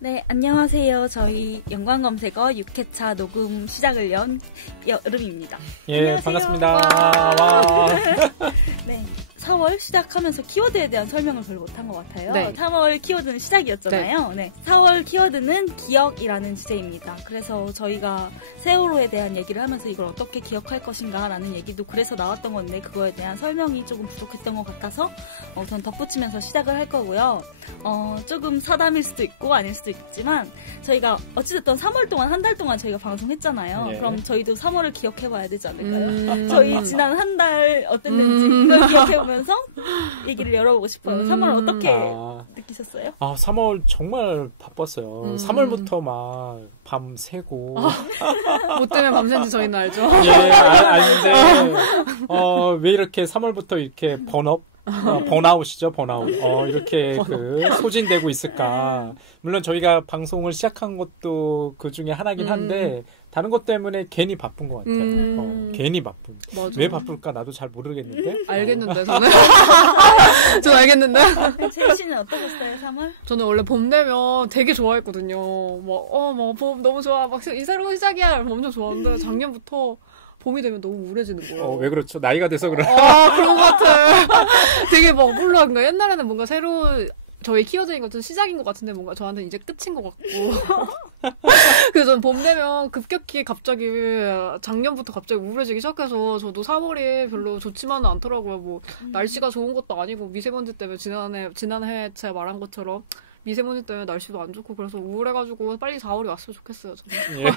네, 안녕하세요. 저희 연관검색어 6회차 녹음 시작을 연 여름입니다. 예, 안녕하세요. 반갑습니다. 와. 네, 4월 시작하면서 키워드에 대한 설명을 별로 못한 것 같아요. 네. 3월 키워드는 시작이었잖아요. 네. 4월 키워드는 기억이라는 주제입니다. 그래서 저희가 세월호에 대한 얘기를 하면서 이걸 어떻게 기억할 것인가 라는 얘기도 그래서 나왔던 건데 그거에 대한 설명이 조금 부족했던 것 같아서 우선 덧붙이면서 시작을 할 거고요. 조금 사담일 수도 있고 아닐 수도 있지만 저희가 어찌됐든 3월 동안 한 달 동안 저희가 방송했잖아요. 예. 그럼 저희도 3월을 기억해봐야 되지 않을까요? 저희 지난 한 달 어땠는지 이걸 기억해보면서 얘기를 열어보고 싶어요. 3월 어떻게 느끼셨어요? 3월 정말 바빴어요. 3월부터 막 밤 새고. 뭐 때문에 밤샌지 저희는 알죠. 예, 아는데, 왜 이렇게 3월부터 이렇게 번아웃이죠, 번아웃. 이렇게 소진되고 있을까. 물론 저희가 방송을 시작한 것도 그 중에 하나긴 한데, 다른 것 때문에 괜히 바쁜 것 같아요. 괜히 바쁜. 맞아. 왜 바쁠까 나도 잘 모르겠는데. 알겠는데, 저는. 전 알겠는데. 제이 씨는 어떠셨어요, 3월? 저는 원래 봄 되면 되게 좋아했거든요. 봄 너무 좋아. 이 새로운 시작이야. 엄청 좋아하는데, 작년부터 봄이 되면 너무 우울해지는 거예요. 왜 그렇죠? 나이가 돼서 그래. 그런 것 같아. 되게 몰라. 그러니까 옛날에는 뭔가 저희 키워드인 것은 시작인 것 같은데 뭔가 저한테는 이제 끝인 것 같고. 그래서 저는 봄 되면 급격히 갑자기 작년부터 갑자기 우울해지기 시작해서 저도 4월이 별로 좋지만은 않더라고요. 날씨가 좋은 것도 아니고 미세먼지 때문에 지난해 제가 말한 것처럼 미세먼지 때문에 날씨도 안 좋고 그래서 우울해가지고 빨리 4월이 왔으면 좋겠어요. 저는. 예.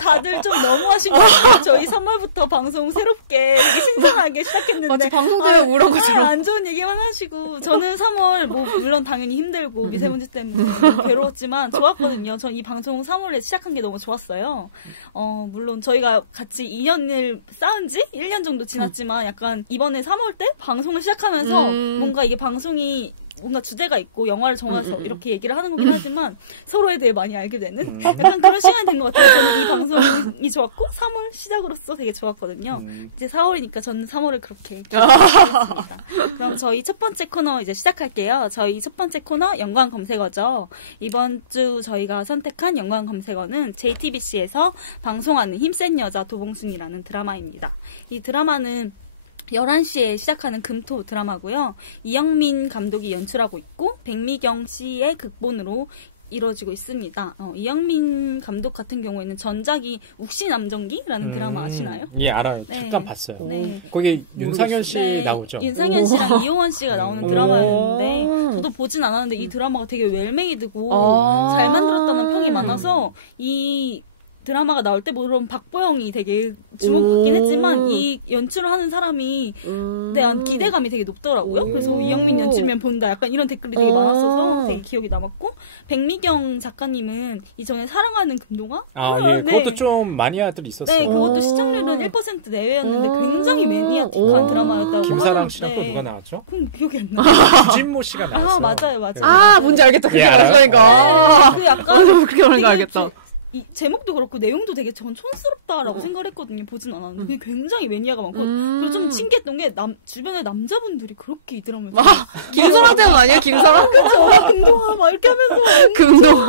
다들 좀 너무하신 것 같아요. 저희 3월부터 방송 새롭게 이렇게 신선하게 시작했는데 마치 방송 때문에 우울한 것처럼. 안 좋은 얘기만 하시고 저는 3월 물론 당연히 힘들고 미세먼지 때문에 너무 괴로웠지만 좋았거든요. 전 이 방송 3월에 시작한 게 너무 좋았어요. 물론 저희가 같이 2년을 쌓은 지 1년 정도 지났지만 약간 이번에 3월 때 방송을 시작하면서 뭔가 이게 방송이 뭔가 주제가 있고 영화를 정해서 이렇게 얘기를 하는 거긴 하지만 서로에 대해 많이 알게 되는 약간 그런 시간이 된 것 같아요. 저는 이 방송이 좋았고 3월 시작으로서 되게 좋았거든요. 이제 4월이니까 저는 3월을 그렇게 기억하겠습니다. 그럼 저희 첫 번째 코너 이제 시작할게요. 저희 첫 번째 코너 연관 검색어죠. 이번 주 저희가 선택한 연관 검색어는 JTBC에서 방송하는 힘센 여자 도봉순이라는 드라마입니다. 이 드라마는 11시에 시작하는 금토 드라마고요. 이영민 감독이 연출하고 있고 백미경 씨의 극본으로 이루어지고 있습니다. 이영민 감독 같은 경우에는 전작이 욱시남정기라는 드라마 아시나요? 예, 알아요. 네. 잠깐 봤어요. 네. 거기 윤상현 씨 네, 나오죠? 윤상현 씨랑 이용원 씨가 나오는 드라마였는데 저도 보진 않았는데 이 드라마가 되게 웰메이드고 잘 만들었다는 평이 많아서 이 드라마가 나올 때 물론 박보영이 되게 주목받긴 했지만 이 연출을 하는 사람이 대한 기대감이 되게 높더라고요. 그래서 이영민 연출면 본다 약간 이런 댓글이 되게 많았어서 되게 기억이 남았고 백미경 작가님은 이전에 사랑하는 금동아? 예, 그것도 좀 마니아들이 있었어요. 네, 그것도 시청률은 1% 내외였는데 굉장히 매니아틱한 드라마였다고 김사랑 씨랑 또 누가 나왔죠? 그럼 기억이 안 나. 구진모 씨가 나왔어요. 맞아요. 뭔지 알겠다. 그게 알아요? 그 약간 그렇게 말하는 거 알겠다. 이 제목도 그렇고 내용도 되게 전 촌스럽다라고 생각을 했거든요. 보진 않았는데 그게 굉장히 매니아가 많고 그리고 좀 신기했던 게 주변에 남자분들이 그렇게 이 드라마를 김사랑 때문 아니에요? 김사랑? 그쵸. 금동아 막 이렇게 하면서 금동아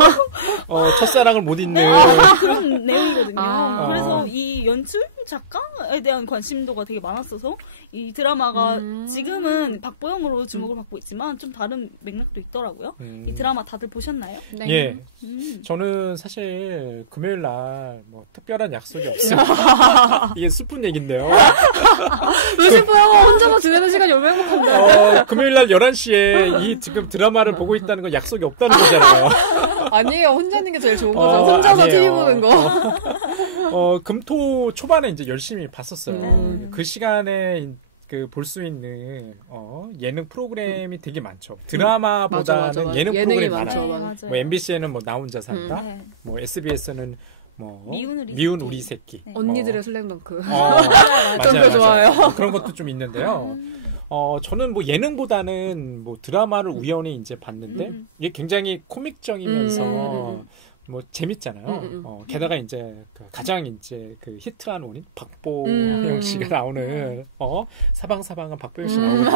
첫사랑을 못 잊는 그런 내용이거든요. 그래서 이 연출 작가에 대한 관심도가 되게 많았어서 이 드라마가 지금은 박보영으로 주목을 받고 있지만 좀 다른 맥락도 있더라고요. 이 드라마 다들 보셨나요? 네. 예. 저는 사실 금요일 날 뭐 특별한 약속이 없어요. 이게 슬픈 얘기인데요. 왜 슬퍼요? 혼자서 지내는 시간이 얼마나 행복한데. 금요일 날 11시에 이 지금 드라마를 보고 있다는 건 약속이 없다는 거잖아요. 아니에요. 혼자 있는 게 제일 좋은 거죠. 혼자서 아니에요. TV 보는 거. 금토 초반에 이제 열심히 봤었어요. 그 시간에 볼 수 있는 예능 프로그램이 되게 많죠. 드라마보다는 맞아. 예능 프로그램이 많죠. 많아요. 뭐 MBC에는 뭐 나 혼자 산다. 뭐 SBS는 뭐 미운 우리 새끼. 언니들의 슬램덩크. 맞아요. 좋아요. 그런 것도 좀 있는데요. 저는 뭐 예능보다는 뭐 드라마를 우연히 이제 봤는데 이게 굉장히 코믹적이면서 뭐 재밌잖아요. 게다가 이제 그 가장 이제 그 히트한 원인 박보영 씨가 나오는 사방사방은 박보영 씨 나오거든요.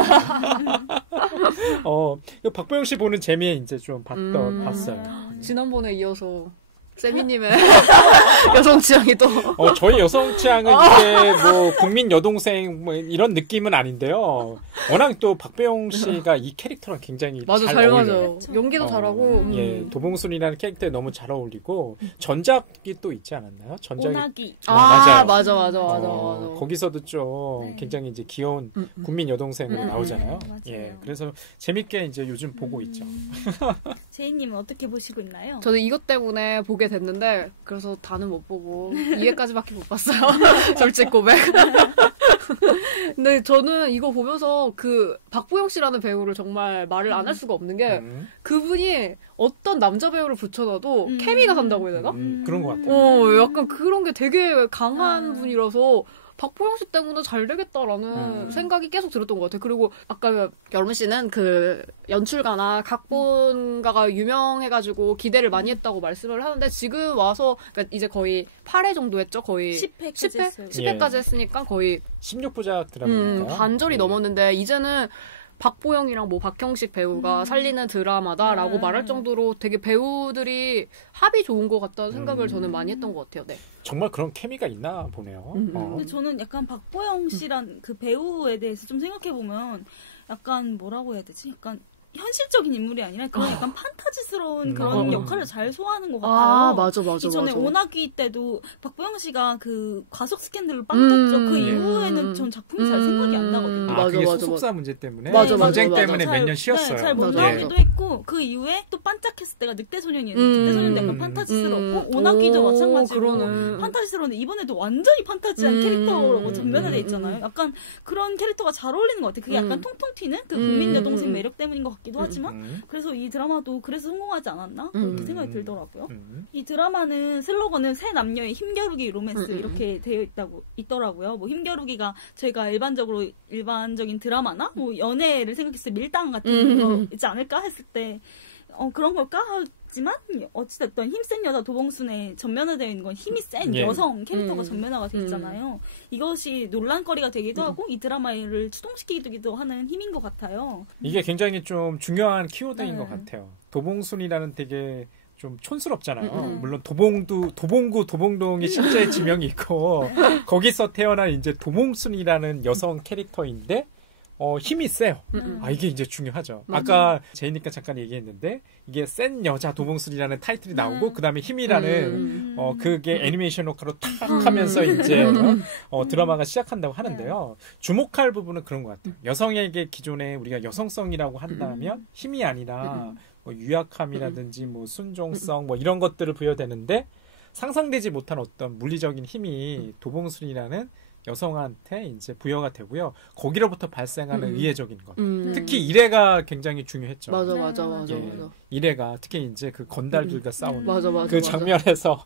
그 박보영 씨 보는 재미에 이제 좀 봤어요. 지난번에 이어서 세미님의 여성 취향이 또. 저희 여성 취향은 이게 뭐 국민 여동생 뭐 이런 느낌은 아닌데요. 워낙 또 박보영 씨가 이 캐릭터랑 굉장히 잘 어울려요. 맞아. 연기도 잘하고. 예, 도봉순이라는 캐릭터에 너무 잘 어울리고 전작이 또 있지 않았나요? 오나기. 맞아요. 맞아. 거기서도 좀 굉장히 이제 귀여운 국민 여동생으로 나오잖아요. 맞아요. 예, 그래서 재밌게 이제 요즘 보고 있죠. 제이님은 어떻게 보시고 있나요? 저는 이것 때문에 보게 됐는데 그래서 다는 못 보고 2회까지밖에 못 봤어요. 솔직 고백. 근데 저는 이거 보면서 그 박보영 씨라는 배우를 정말 말을 안 할 수가 없는 게 그분이 어떤 남자 배우를 붙여놔도 케미가 산다고 해야 되나? 그런 것 같아요. 약간 그런 게 되게 강한 분이라서 박보영 씨 때문에 잘 되겠다라는 생각이 계속 들었던 것 같아요. 그리고 아까 여름 씨는 그 연출가나 각본가가 유명해가지고 기대를 많이 했다고 말씀을 하는데 지금 와서 그러니까 이제 거의 8회 정도 했죠. 거의 10회까지 했어요. 10회까지 했으니까 거의 16부작 드라마니까요. 반절이 넘었는데 이제는 박보영이랑 뭐 박형식 배우가 살리는 드라마다라고 말할 정도로 되게 배우들이 합이 좋은 것 같다는 생각을 저는 많이 했던 것 같아요. 네. 정말 그런 케미가 있나 보네요. 근데 저는 약간 박보영 씨란 그 배우에 대해서 좀 생각해보면 약간 뭐라고 해야 되지? 약간 현실적인 인물이 아니라 그런 약간 판타지스러운 그런 역할을 잘 소화하는 것 같아요. 맞아. 이전에 오나기 때도 박보영 씨가 그 과속 스캔들로 빵 떴죠. 그 이후에는 전 작품이 잘 생각이 안 나거든요. 그게 소속사 문제 때문에? 맞아. 전쟁 때문에 몇 년 쉬었어요. 잘 못 나오기도 했고 그 이후에 또 반짝했을 때가 늑대소년이었는데 늑대소년도 약간 판타지스럽고 오나기도 마찬가지로 판타지스러운데 이번에도 완전히 판타지한 캐릭터라고 전면화돼 있잖아요. 약간 그런 캐릭터가 잘 어울리는 것 같아요. 그게 약간 통통 튀는 그 국민 여동생 매력 때문인 것 같기도 하지만 그래서 이 드라마도 그래서 성공하지 않았나? 그렇게 생각이 들더라고요. 이 드라마는 슬로건은 새 남녀의 힘겨루기 로맨스 이렇게 되어 있더라고요. 뭐 힘겨루기가 저희가 일반적인 드라마나 뭐 연애를 생각했을 때 밀당 같은 거 있지 않을까 했을 때 그런 걸까? 하지만 어찌됐든 힘센 여자 도봉순에 전면화되어 있는 건 힘이 센 여성 캐릭터가 전면화가 되어 있잖아요. 이것이 논란거리가 되기도 하고 이 드라마를 추동시키기도 하는 힘인 것 같아요. 이게 굉장히 좀 중요한 키워드인 것 같아요. 도봉순이라는 되게 좀 촌스럽잖아요. 물론 도봉동이 실제 지명이 있고 거기서 태어난 이제 도봉순이라는 여성 캐릭터인데 힘이 세요. 이게 이제 중요하죠. 아까 제이니까 잠깐 얘기했는데 이게 센 여자 도봉순이라는 타이틀이 나오고 그 다음에 힘이라는 그게 애니메이션 효과로 탁 하면서 이제 드라마가 시작한다고 하는데요. 주목할 부분은 그런 것 같아요. 여성에게 기존에 우리가 여성성이라고 한다면 힘이 아니라 뭐 유약함이라든지 뭐 순종성 뭐 이런 것들을 부여되는데 상상되지 못한 어떤 물리적인 힘이 도봉순이라는 여성한테 이제 부여가 되고요. 거기로부터 발생하는 의례적인 것. 특히 이래가 굉장히 중요했죠. 맞아. 이래가 특히 이제 그 건달들과 싸우는 맞아, 그 장면에서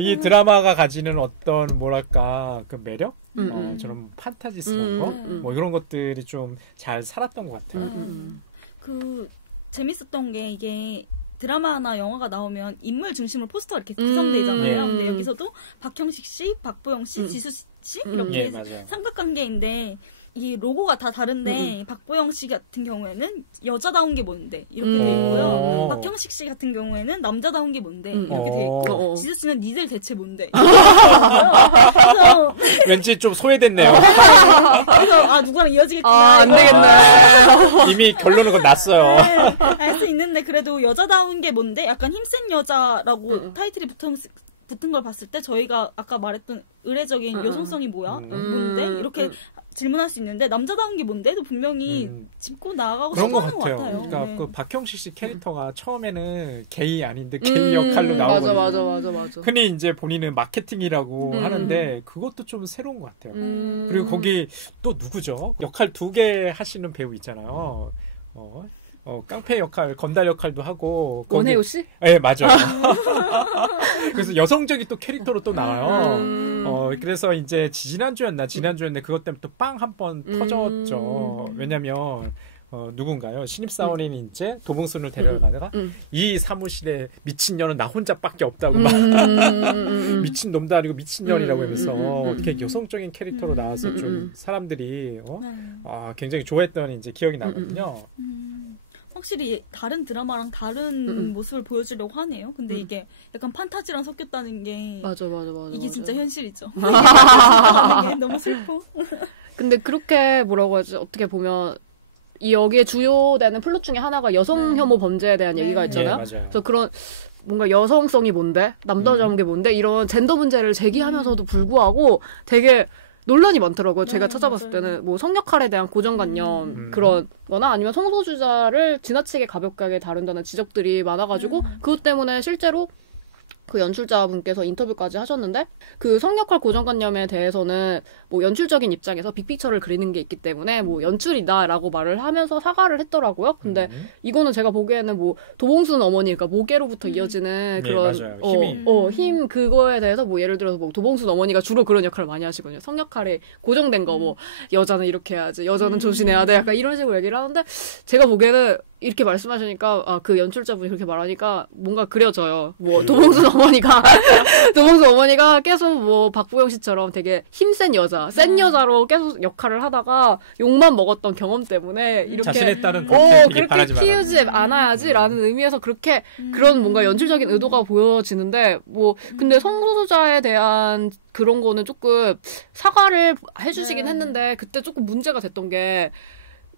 이 드라마가 가지는 어떤 뭐랄까 그 매력, 저런 판타지스러운 거, 뭐 이런 것들이 좀 잘 살았던 것 같아요. 그 재밌었던 게 이게. 드라마나 영화가 나오면 인물 중심으로 포스터가 이렇게 구성되잖아요. 근데 여기서도 박형식 씨, 박보영 씨, 지수 씨 이렇게 삼각관계인데 이 로고가 다 다른데 박보영 씨 같은 경우에는 여자다운 게 뭔데 이렇게 돼 있고요. 박형식 씨 같은 경우에는 남자다운 게 뭔데 이렇게 돼 있고 지수 씨는 니들 대체 뭔데 그래서 왠지 좀 소외됐네요. 그래서 누구랑 이어지겠구나. 안 되겠네. 이미 결론은 건 났어요. 네, 알 수 있는데 그래도 여자다운 게 뭔데 약간 힘센 여자라고 타이틀이 붙은 걸 봤을 때 저희가 아까 말했던 의례적인 여성성이 뭔데 이렇게 질문할 수 있는데 남자다운 게 뭔데도 분명히 짚고 나가고 그런 것 싶어하는 같아요. 것 같아요. 그러니까 네. 그 박형식 씨 캐릭터가 처음에는 게이 아닌데 게이 역할로 나오거든요. 맞아. 흔히 이제 본인은 마케팅이라고 하는데 그것도 좀 새로운 것 같아요. 그리고 거기 또 누구죠? 역할 2개 하시는 배우 있잖아요. 깡패 역할, 건달 역할도 하고. 원혜요 씨? 네, 맞아요. 그래서 여성적인 또 캐릭터로 또 나와요. 그래서 이제 지난주였는데 그것 때문에 또 빵 한 번 터졌죠. 왜냐면 누군가요? 신입사원인 이제 도봉순을 데려가다가 이 사무실에 미친년은 나 혼자밖에 없다고 막 미친 놈도 아니고 미친년이라고 하면서 어떻게 여성적인 캐릭터로 나와서 좀 사람들이 굉장히 좋아했던 이제 기억이 나거든요. 확실히 다른 드라마랑 다른 모습을 보여주려고 하네요. 근데 이게 약간 판타지랑 섞였다는 게 맞아. 이게 진짜 현실이죠. 너무 슬퍼. 근데 그렇게 뭐라고 하지? 어떻게 보면 이 여기에 주요되는 플롯 중에 하나가 여성 혐오 범죄에 대한 얘기가 있잖아요. 맞아요. 그래서 그런 뭔가 여성성이 뭔데? 남자다운 게 뭔데? 이런 젠더 문제를 제기하면서도 불구하고 되게 논란이 많더라고요. 제가 찾아봤을 때는 뭐 성역할에 대한 고정관념 그런 거나 아니면 성소수자를 지나치게 가볍게 다룬다는 지적들이 많아가지고 그것 때문에 실제로 그 연출자분께서 인터뷰까지 하셨는데 그 성역할 고정관념에 대해서는 뭐 연출적인 입장에서 빅피처를 그리는 게 있기 때문에 뭐 연출이다라고 말을 하면서 사과를 했더라고요. 근데 이거는 제가 보기에는 뭐 도봉순 어머니 그러니까 모계로부터 이어지는 그런 힘 그거에 대해서 뭐 예를 들어서 뭐 도봉순 어머니가 주로 그런 역할을 많이 하시거든요. 성역할에 고정된 거 뭐 여자는 이렇게 해야지 여자는 조신해야 돼 약간 이런 식으로 얘기를 하는데 제가 보기에는 이렇게 말씀하시니까 그 연출자분이 그렇게 말하니까 뭔가 그려져요. 뭐 도봉순 어머니가 계속 뭐 박보영 씨처럼 되게 힘센 여자, 센 여자로 계속 역할을 하다가 욕만 먹었던 경험 때문에 이렇게 자신에 따른 그렇게 키우지 않아야지라는 의미에서 그렇게 그런 뭔가 연출적인 의도가 보여지는데 뭐 근데 성소수자에 대한 그런 거는 조금 사과를 해주시긴 했는데 그때 조금 문제가 됐던 게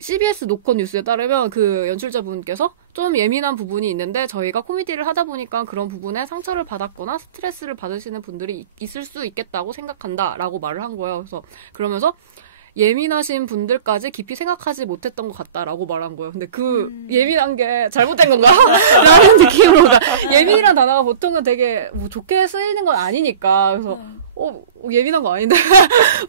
CBS 노컷 뉴스에 따르면 그 연출자분께서 좀 예민한 부분이 있는데 저희가 코미디를 하다 보니까 그런 부분에 상처를 받았거나 스트레스를 받으시는 분들이 있을 수 있겠다고 생각한다라고 말을 한 거예요. 그래서 그러면서 예민하신 분들까지 깊이 생각하지 못했던 것 같다라고 말한 거예요. 근데 그 예민한 게 잘못된 건가? 라는 느낌으로 예민이란 단어가 보통은 되게 뭐 좋게 쓰이는 건 아니니까 그래서 예민한 거 아닌데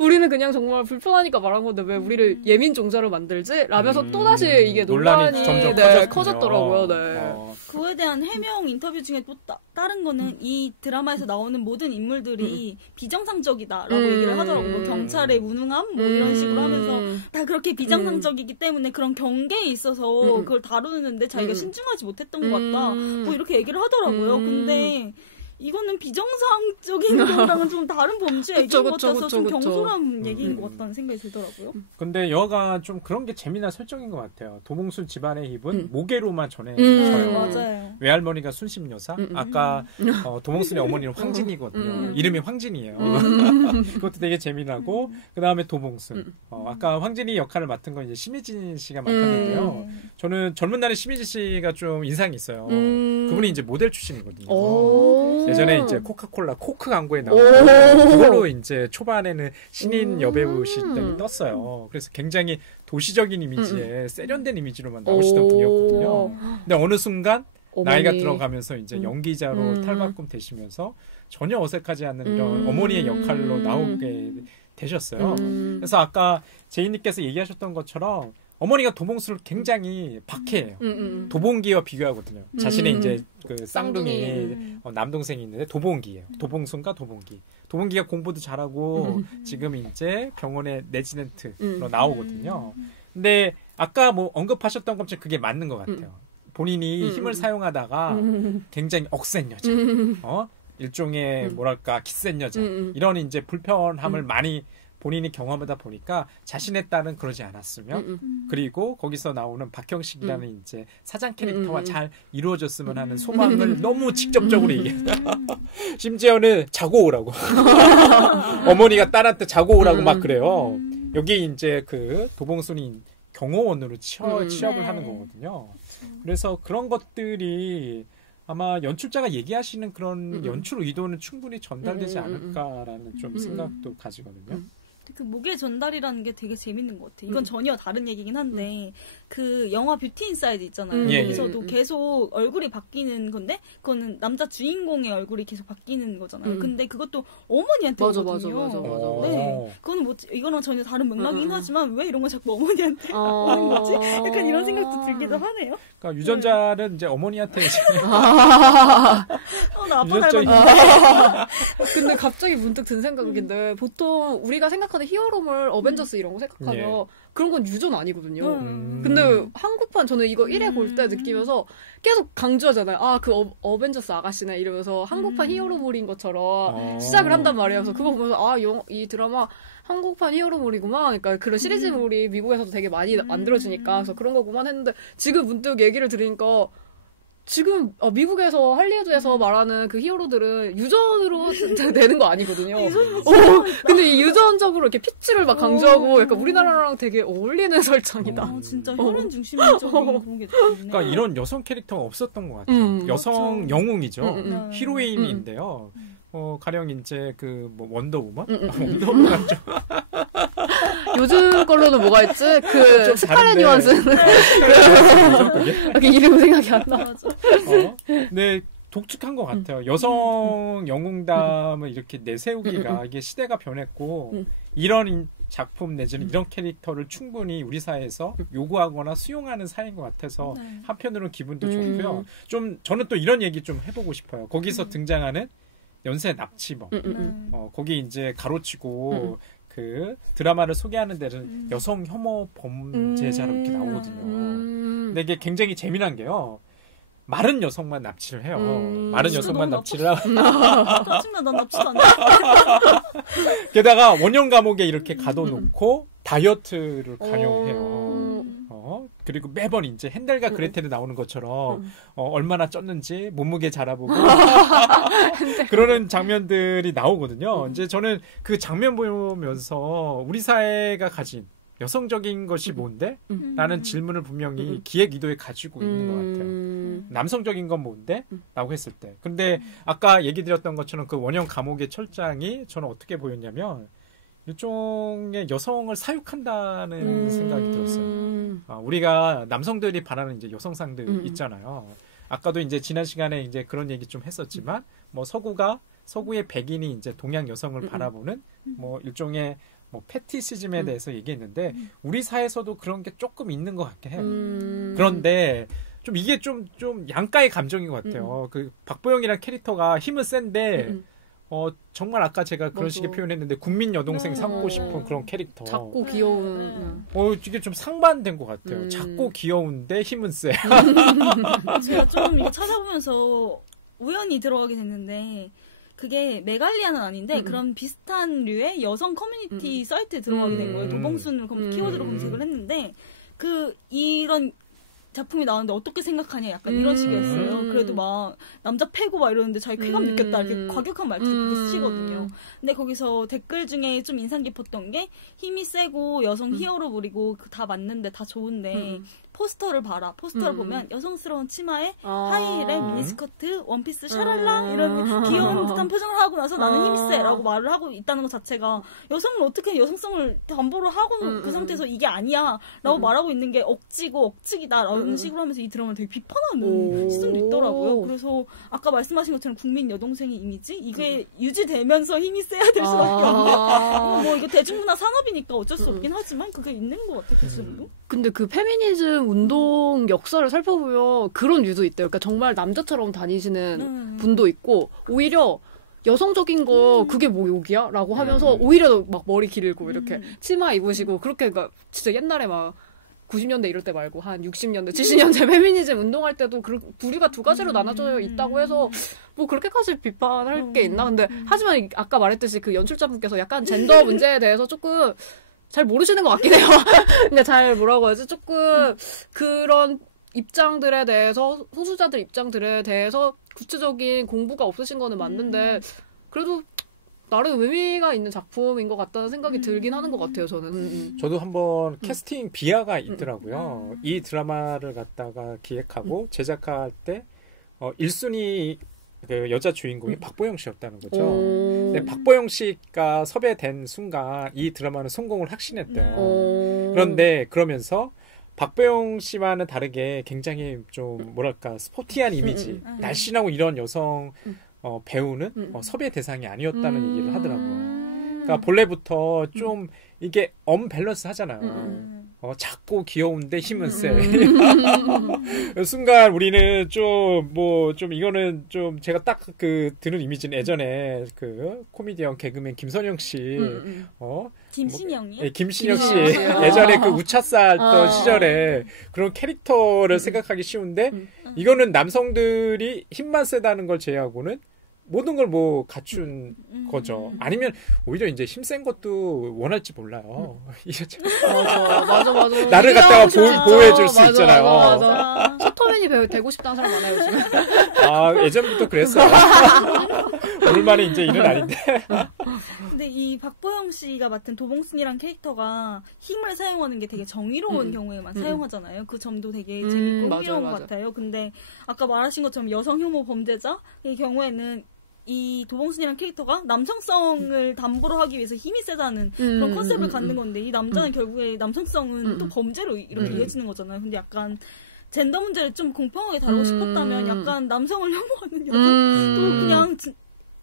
우리는 그냥 정말 불편하니까 말한 건데 왜 우리를 예민 종자로 만들지? 라면서 또다시 이게 논란이 점점 커졌더라고요. 네. 그거에 대한 해명 인터뷰 중에 또 다른 거는 이 드라마에서 나오는 모든 인물들이 비정상적이다라고 얘기를 하더라고요. 뭐 경찰의 무능함 뭐 이런 식으로 하면서 다 그렇게 비정상적이기 때문에 그런 경계에 있어서 그걸 다루는데 자기가 신중하지 못했던 것 같다. 뭐 이렇게 얘기를 하더라고요. 근데 이거는 비정상적인 거랑은 좀 다른 범죄 얘기인 것 같아서 좀 경솔한 얘기인 것 같다는 생각이 들더라고요. 근데 여가 좀 그런 게 재미난 설정인 것 같아요. 도봉순 집안의 입은 모계로만 전해져요. 맞아요. 외할머니가 순심 여사, 아까 도봉순의 어머니는 황진이거든요. 이름이 황진이에요. 그것도 되게 재미나고 그 다음에 도봉순. 아까 황진이 역할을 맡은 건 이제 심희진 씨가 맡았는데요. 저는 젊은 날에 심희진 씨가 좀 인상이 있어요. 그분이 이제 모델 출신이거든요. 예전에 이제 코카콜라 코크 광고에 나오고 그걸로 이제 초반에는 신인 여배우 시때 떴어요. 그래서 굉장히 도시적인 이미지에 세련된 이미지로만 나오시던 분이었거든요. 근데 어느 순간 나이가 들어가면서 이제 연기자로 탈바꿈 되시면서 전혀 어색하지 않는 이런 어머니의 역할로 나오게 되셨어요. 그래서 아까 제이님께서 얘기하셨던 것처럼 어머니가 도봉순을 굉장히 박해해요. 도봉기와 비교하거든요. 자신의 이제 그 쌍둥이 남동생이 있는데 도봉기예요. 도봉순과 도봉기. 도봉기가 공부도 잘하고 지금 이제 병원에 레지던트로 나오거든요. 근데 아까 뭐 언급하셨던 것처럼 그게 맞는 것 같아요. 본인이 힘을 사용하다가 굉장히 억센 여자, 일종의 뭐랄까 기센 여자 이런 이제 불편함을 많이 본인이 경험하다 보니까 자신에 따른 그러지 않았으며 그리고 거기서 나오는 박형식이라는 이제 사장 캐릭터와 잘 이루어졌으면 하는 소망을 너무 직접적으로 얘기했다. 심지어는 자고 오라고 어머니가 딸한테 자고 오라고 막 그래요. 여기 이제 그 도봉순이 경호원으로 취업을 하는 거거든요. 그래서 그런 것들이 아마 연출자가 얘기하시는 그런 연출 의도는 충분히 전달되지 않을까라는 좀 생각도 가지거든요. 그 목의 전달이라는 게 되게 재밌는 것 같아요. 이건 전혀 다른 얘기긴 한데 그 영화 뷰티 인사이드 있잖아요. 거기서도 계속 얼굴이 바뀌는 건데 그거는 남자 주인공의 얼굴이 계속 바뀌는 거잖아요. 근데 그것도 어머니한테 오거든요. 맞아. 네, 그거는 뭐 이거랑 전혀 다른 맥락이긴 하지만 왜 이런 거 자꾸 어머니한테 오는 거지? 약간 이런 생각도 들기도 하네요. 그러니까 유전자는 이제 어머니한테 이제 나 아빠 닮았는데. 근데 갑자기 문득 든 생각인데 보통 우리가 생각하는 히어로물 어벤져스 이런 거 생각하면 그런 건 유전 아니거든요. 근데 한국판 저는 이거 1회 볼 때 느끼면서 계속 강조하잖아요. 아, 그 어벤져스 아가씨네 이러면서 한국판 히어로물인 것처럼 시작을 한단 말이에요. 그래서 그거 보면서 아, 이 드라마 한국판 히어로물이구만. 그러니까 그런 시리즈물이 미국에서도 되게 많이 만들어지니까 그래서 그런 거구만 했는데 지금 문득 얘기를 들으니까 지금 미국에서 할리우드에서 말하는 그 히어로들은 유전으로 되는 거 아니거든요. 근데 이 유전적으로 이렇게 피치를 막 강조하고 약간 우리나라랑 되게 어울리는 설정이다. 진짜 혈연 중심적인 그런 게 좋네. 그러니까 이런 여성 캐릭터가 없었던 것 같아요. 여성 그렇죠. 영웅이죠. 히로인인데요. 가령 이제 뭐 원더우먼? 원더우먼 좀 요즘 걸로는 뭐가 있지? 그 스칼렛 요한슨. 이렇게 이름 생각이 안 나. 네, 독특한 것 같아요. 여성 영웅담을 이렇게 내세우기가 이게 시대가 변했고 이런 작품 내지는 이런 캐릭터를 충분히 우리 사회에서 요구하거나 수용하는 사회인 것 같아서 한편으로는 기분도 좋고요. 좀 저는 또 이런 얘기 좀 해보고 싶어요. 거기서 등장하는 연쇄 납치범. 거기 이제 가로치고 그 드라마를 소개하는 데는 여성 혐오 범죄자로 이렇게 나오거든요. 근데 이게 굉장히 재미난 게요. 마른 여성만 납치를 해요. 마른 여성만 납치를 하고. 짜증나, 난 납치도 안 돼. 게다가 원형 감옥에 이렇게 가둬놓고 다이어트를 강요해요. 그리고 매번 이제 헨델과 그레텔에 나오는 것처럼 얼마나 쪘는지 몸무게 자라보고 그러는 장면들이 나오거든요. 이제 저는 그 장면 보면서 우리 사회가 가진 여성적인 것이 뭔데? 라는 질문을 분명히 기획 의도에 가지고 있는 것 같아요. 남성적인 건 뭔데? 라고 했을 때. 근데 아까 얘기 드렸던 것처럼 그 원형 감옥의 철장이 저는 어떻게 보였냐면 일종의 여성을 사육한다는 생각이 들었어요. 우리가 남성들이 바라는 이제 여성상들 있잖아요. 아까도 이제 지난 시간에 이제 그런 얘기 좀 했었지만 뭐 서구의 백인이 이제 동양 여성을 바라보는 뭐 일종의 뭐 패티시즘에 대해서 얘기했는데 우리 사회에서도 그런 게 조금 있는 것 같긴 해요. 그런데 좀 이게 좀 양가의 감정인 것 같아요. 그 박보영이라는 캐릭터가 힘은 센데 정말 아까 제가 그런 식의 표현했는데 국민 여동생 삼고 싶은 그런 캐릭터. 작고 귀여운. 이게 좀 상반된 것 같아요. 작고 귀여운데 힘은 세. 제가 좀 이거 찾아보면서 우연히 들어가게 됐는데 그게 메갈리아는 아닌데 그런 비슷한 류의 여성 커뮤니티 사이트에 들어가게 된 거예요. 도봉순을 키워드로 검색을 했는데 이런 작품이 나왔는데 어떻게 생각하냐 약간 이런 식이었어요. 그래도 막 남자 패고 막 이러는데 자기 쾌감 느꼈다 이렇게 과격한 말투를 그렇게 쓰시거든요. 근데 거기서 댓글 중에 좀 인상 깊었던 게 힘이 세고 여성 히어로물이고 다 맞는데 다 좋은데 포스터를 봐라. 포스터를 보면 여성스러운 치마에 하이힐에 미니스커트, 원피스 샤랄라 이런 귀여운 듯한 표정을 하고 나서 나는 힘이 세라고 말을 하고 있다는 것 자체가 여성을 어떻게 여성성을 담보를 하고 그 상태에서 이게 아니야 라고 말하고 있는 게 억지고 억측이다 라는 식으로 하면서 이 드라마를 되게 비판하는 시선도 있더라고요. 그래서 아까 말씀하신 것처럼 국민 여동생의 이미지 이게 유지되면서 힘이 세야 될 수밖에 없는 뭐 이거 대중문화 산업이니까 어쩔 수 없긴 하지만 그게 있는 것 같아요. 기술로. 근데 그 페미니즘 운동 역사를 살펴보면 그런 유도 있대요. 그러니까 정말 남자처럼 다니시는 분도 있고 오히려 여성적인 거 그게 뭐 욕이야? 라고 하면서 오히려 막 머리 기르고 이렇게 치마 입으시고 그렇게 그러니까 진짜 옛날에 막 90년대 이럴 때 말고 한 60년대, 70년대 페미니즘 운동할 때도 부류가 두 가지로 나눠져 있다고 해서 뭐 그렇게까지 비판할 게 있나? 근데 하지만 아까 말했듯이 그 연출자분께서 약간 젠더 문제에 대해서 조금 잘 모르시는 것 같긴 해요. 근데 잘 뭐라고 하지? 조금 그런 입장들에 대해서 소수자들 입장들에 대해서 구체적인 공부가 없으신 거는 맞는데 그래도 나름 의미가 있는 작품인 것 같다는 생각이 들긴 하는 것 같아요. 저는. 저도 한번 캐스팅 비하가 있더라고요. 이 드라마를 갖다가 기획하고 제작할 때 1순위 그 여자 주인공이 박보영 씨였다는 거죠. 근데 박보영 씨가 섭외된 순간 이 드라마는 성공을 확신했대요. 그런데 그러면서 박보영 씨와는 다르게 굉장히 좀 뭐랄까 스포티한 이미지, 날씬하고 이런 여성 배우는 섭외 대상이 아니었다는 얘기를 하더라고요. 그러니까 본래부터 좀 이게 언밸런스 하잖아요. 작고 귀여운데 힘은 세. 순간 우리는 좀 이거는 좀 제가 딱 그 드는 이미지는 예전에 그 코미디언 개그맨 김선영 씨, 김신영이요? 예, 김신영 씨 예전에 그 우차싸 했던 시절에 그런 캐릭터를 생각하기 쉬운데 이거는 남성들이 힘만 세다는 걸 제외하고는 모든 걸 뭐 갖춘 거죠. 아니면 오히려 이제 힘센 것도 원할지 몰라요. 맞아. 나를 갖다가 보호해줄 수 맞아, 있잖아요. 맞아. 소토맨이 되고 싶다는 사람 많아요, 지금. 아, 예전부터 그랬어요. 오늘만에 이제 일은 아닌데. 근데 이 박보영 씨가 맡은 도봉순이란 캐릭터가 힘을 사용하는 게 되게 정의로운 경우에만 사용하잖아요. 그 점도 되게 재밌고 흥미로운 것 같아요. 근데 아까 말하신 것처럼 여성 혐오 범죄자의 경우에는 이 도봉순이라는 캐릭터가 남성성을 담보로 하기 위해서 힘이 세다는 그런 컨셉을 갖는 건데 이 남자는 결국에 남성성은 또 범죄로 이렇게 이어지는 거잖아요. 근데 약간 젠더 문제를 좀 공평하게 다루고 싶었다면 약간 남성을 혐오하는 여성 또 그냥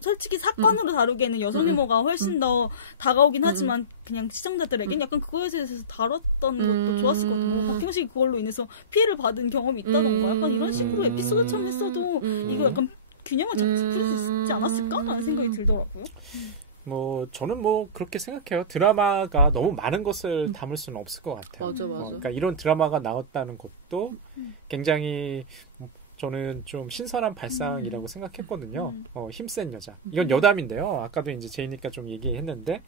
솔직히 사건으로 다루기에는 여성 혐오가 훨씬 더 다가오긴 하지만 그냥 시청자들에겐 약간 그거에 대해서 다뤘던 것도 좋았을 것 같아요. 뭐 박형식이 그걸로 인해서 피해를 받은 경험이 있다던가 약간 이런 식으로 에피소드처럼 했어도 이거 약간 균형을 잡을 수 있지 않았을까라는 생각이 들더라고요. 뭐 저는 뭐 그렇게 생각해요. 드라마가 너무 많은 것을 담을 수는 없을 것 같아요. 맞아. 그러니까 이런 드라마가 나왔다는 것도 굉장히 저는 좀 신선한 발상이라고 생각했거든요. 힘센 여자. 이건 여담인데요. 아까도 이제 제이니까 좀 얘기했는데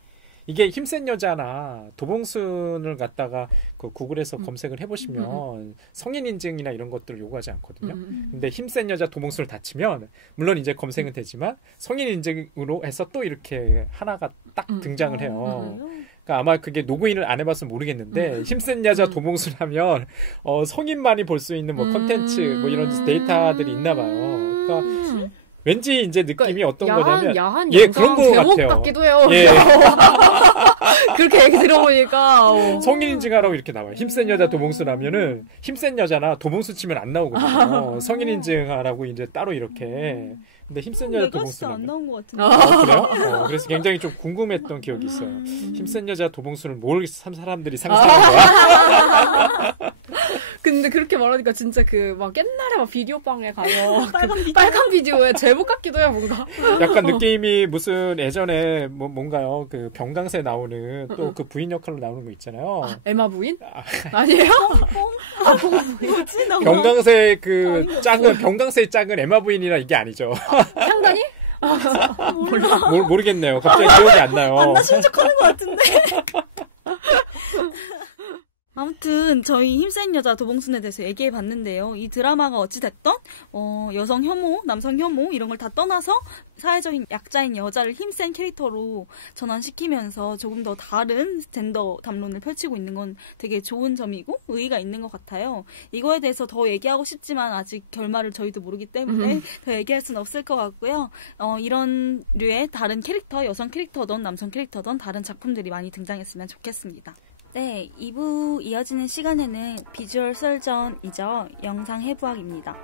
이게 힘센 여자나 도봉순을 갖다가 그 구글에서 검색을 해보시면 성인 인증이나 이런 것들을 요구하지 않거든요. 근데 힘센 여자 도봉순을 다 치면 물론 이제 검색은 되지만 성인 인증으로 해서 또 이렇게 하나가 딱 등장을 해요. 그러니까 아마 그게 로그인을 안 해봤으면 모르겠는데 힘센 여자 도봉순 하면 성인만이 볼 수 있는 뭐 컨텐츠 뭐 이런 데이터들이 있나 봐요. 그러니까 왠지 이제 느낌이 어떤 거냐면 야한 그런 거 제목 같아요. 같기도 해요. 예. 그렇게 얘기 들어보니까 성인 인증하라고 이렇게 나와요. 힘센 여자 도봉순 하면은 힘센 여자나 도봉순 치면 안 나오거든요. 성인 인증하라고 이제 따로 이렇게. 근데 힘센 여자 도봉순 안 하면 나온 것 같은데. 그래요? 그래서 굉장히 좀 궁금했던 기억이 있어요. 힘센 여자 도봉순을 뭘 사람들이 상상한 거야? 근데 그렇게 말하니까 진짜 그 막 옛날에 막 비디오방에 가면 빨간 비디오의 제목 같기도 해요, 뭔가. 약간 느낌이 무슨 예전에 뭔가요? 그 병강세 나오는 또 그 부인 역할로 나오는 거 있잖아요. 에마 부인? 아니에요? 뭐지? 병강세 그 작은 병강세의 작은 에마 부인이라 이게 아니죠. 향단이? 모르겠네요. 갑자기 기억이 안 나요. 안나 신축하는 것 같은데. 아무튼 저희 힘센 여자 도봉순에 대해서 얘기해 봤는데요. 이 드라마가 어찌됐던 여성 혐오, 남성 혐오 이런 걸 다 떠나서 사회적인 약자인 여자를 힘센 캐릭터로 전환시키면서 조금 더 다른 젠더 담론을 펼치고 있는 건 되게 좋은 점이고 의의가 있는 것 같아요. 이거에 대해서 더 얘기하고 싶지만 아직 결말을 저희도 모르기 때문에 더 얘기할 수는 없을 것 같고요. 이런 류의 다른 캐릭터, 여성 캐릭터든 남성 캐릭터든 다른 작품들이 많이 등장했으면 좋겠습니다. 네, 2부 이어지는 시간에는 비주얼 설전이죠. 영상 해부학입니다.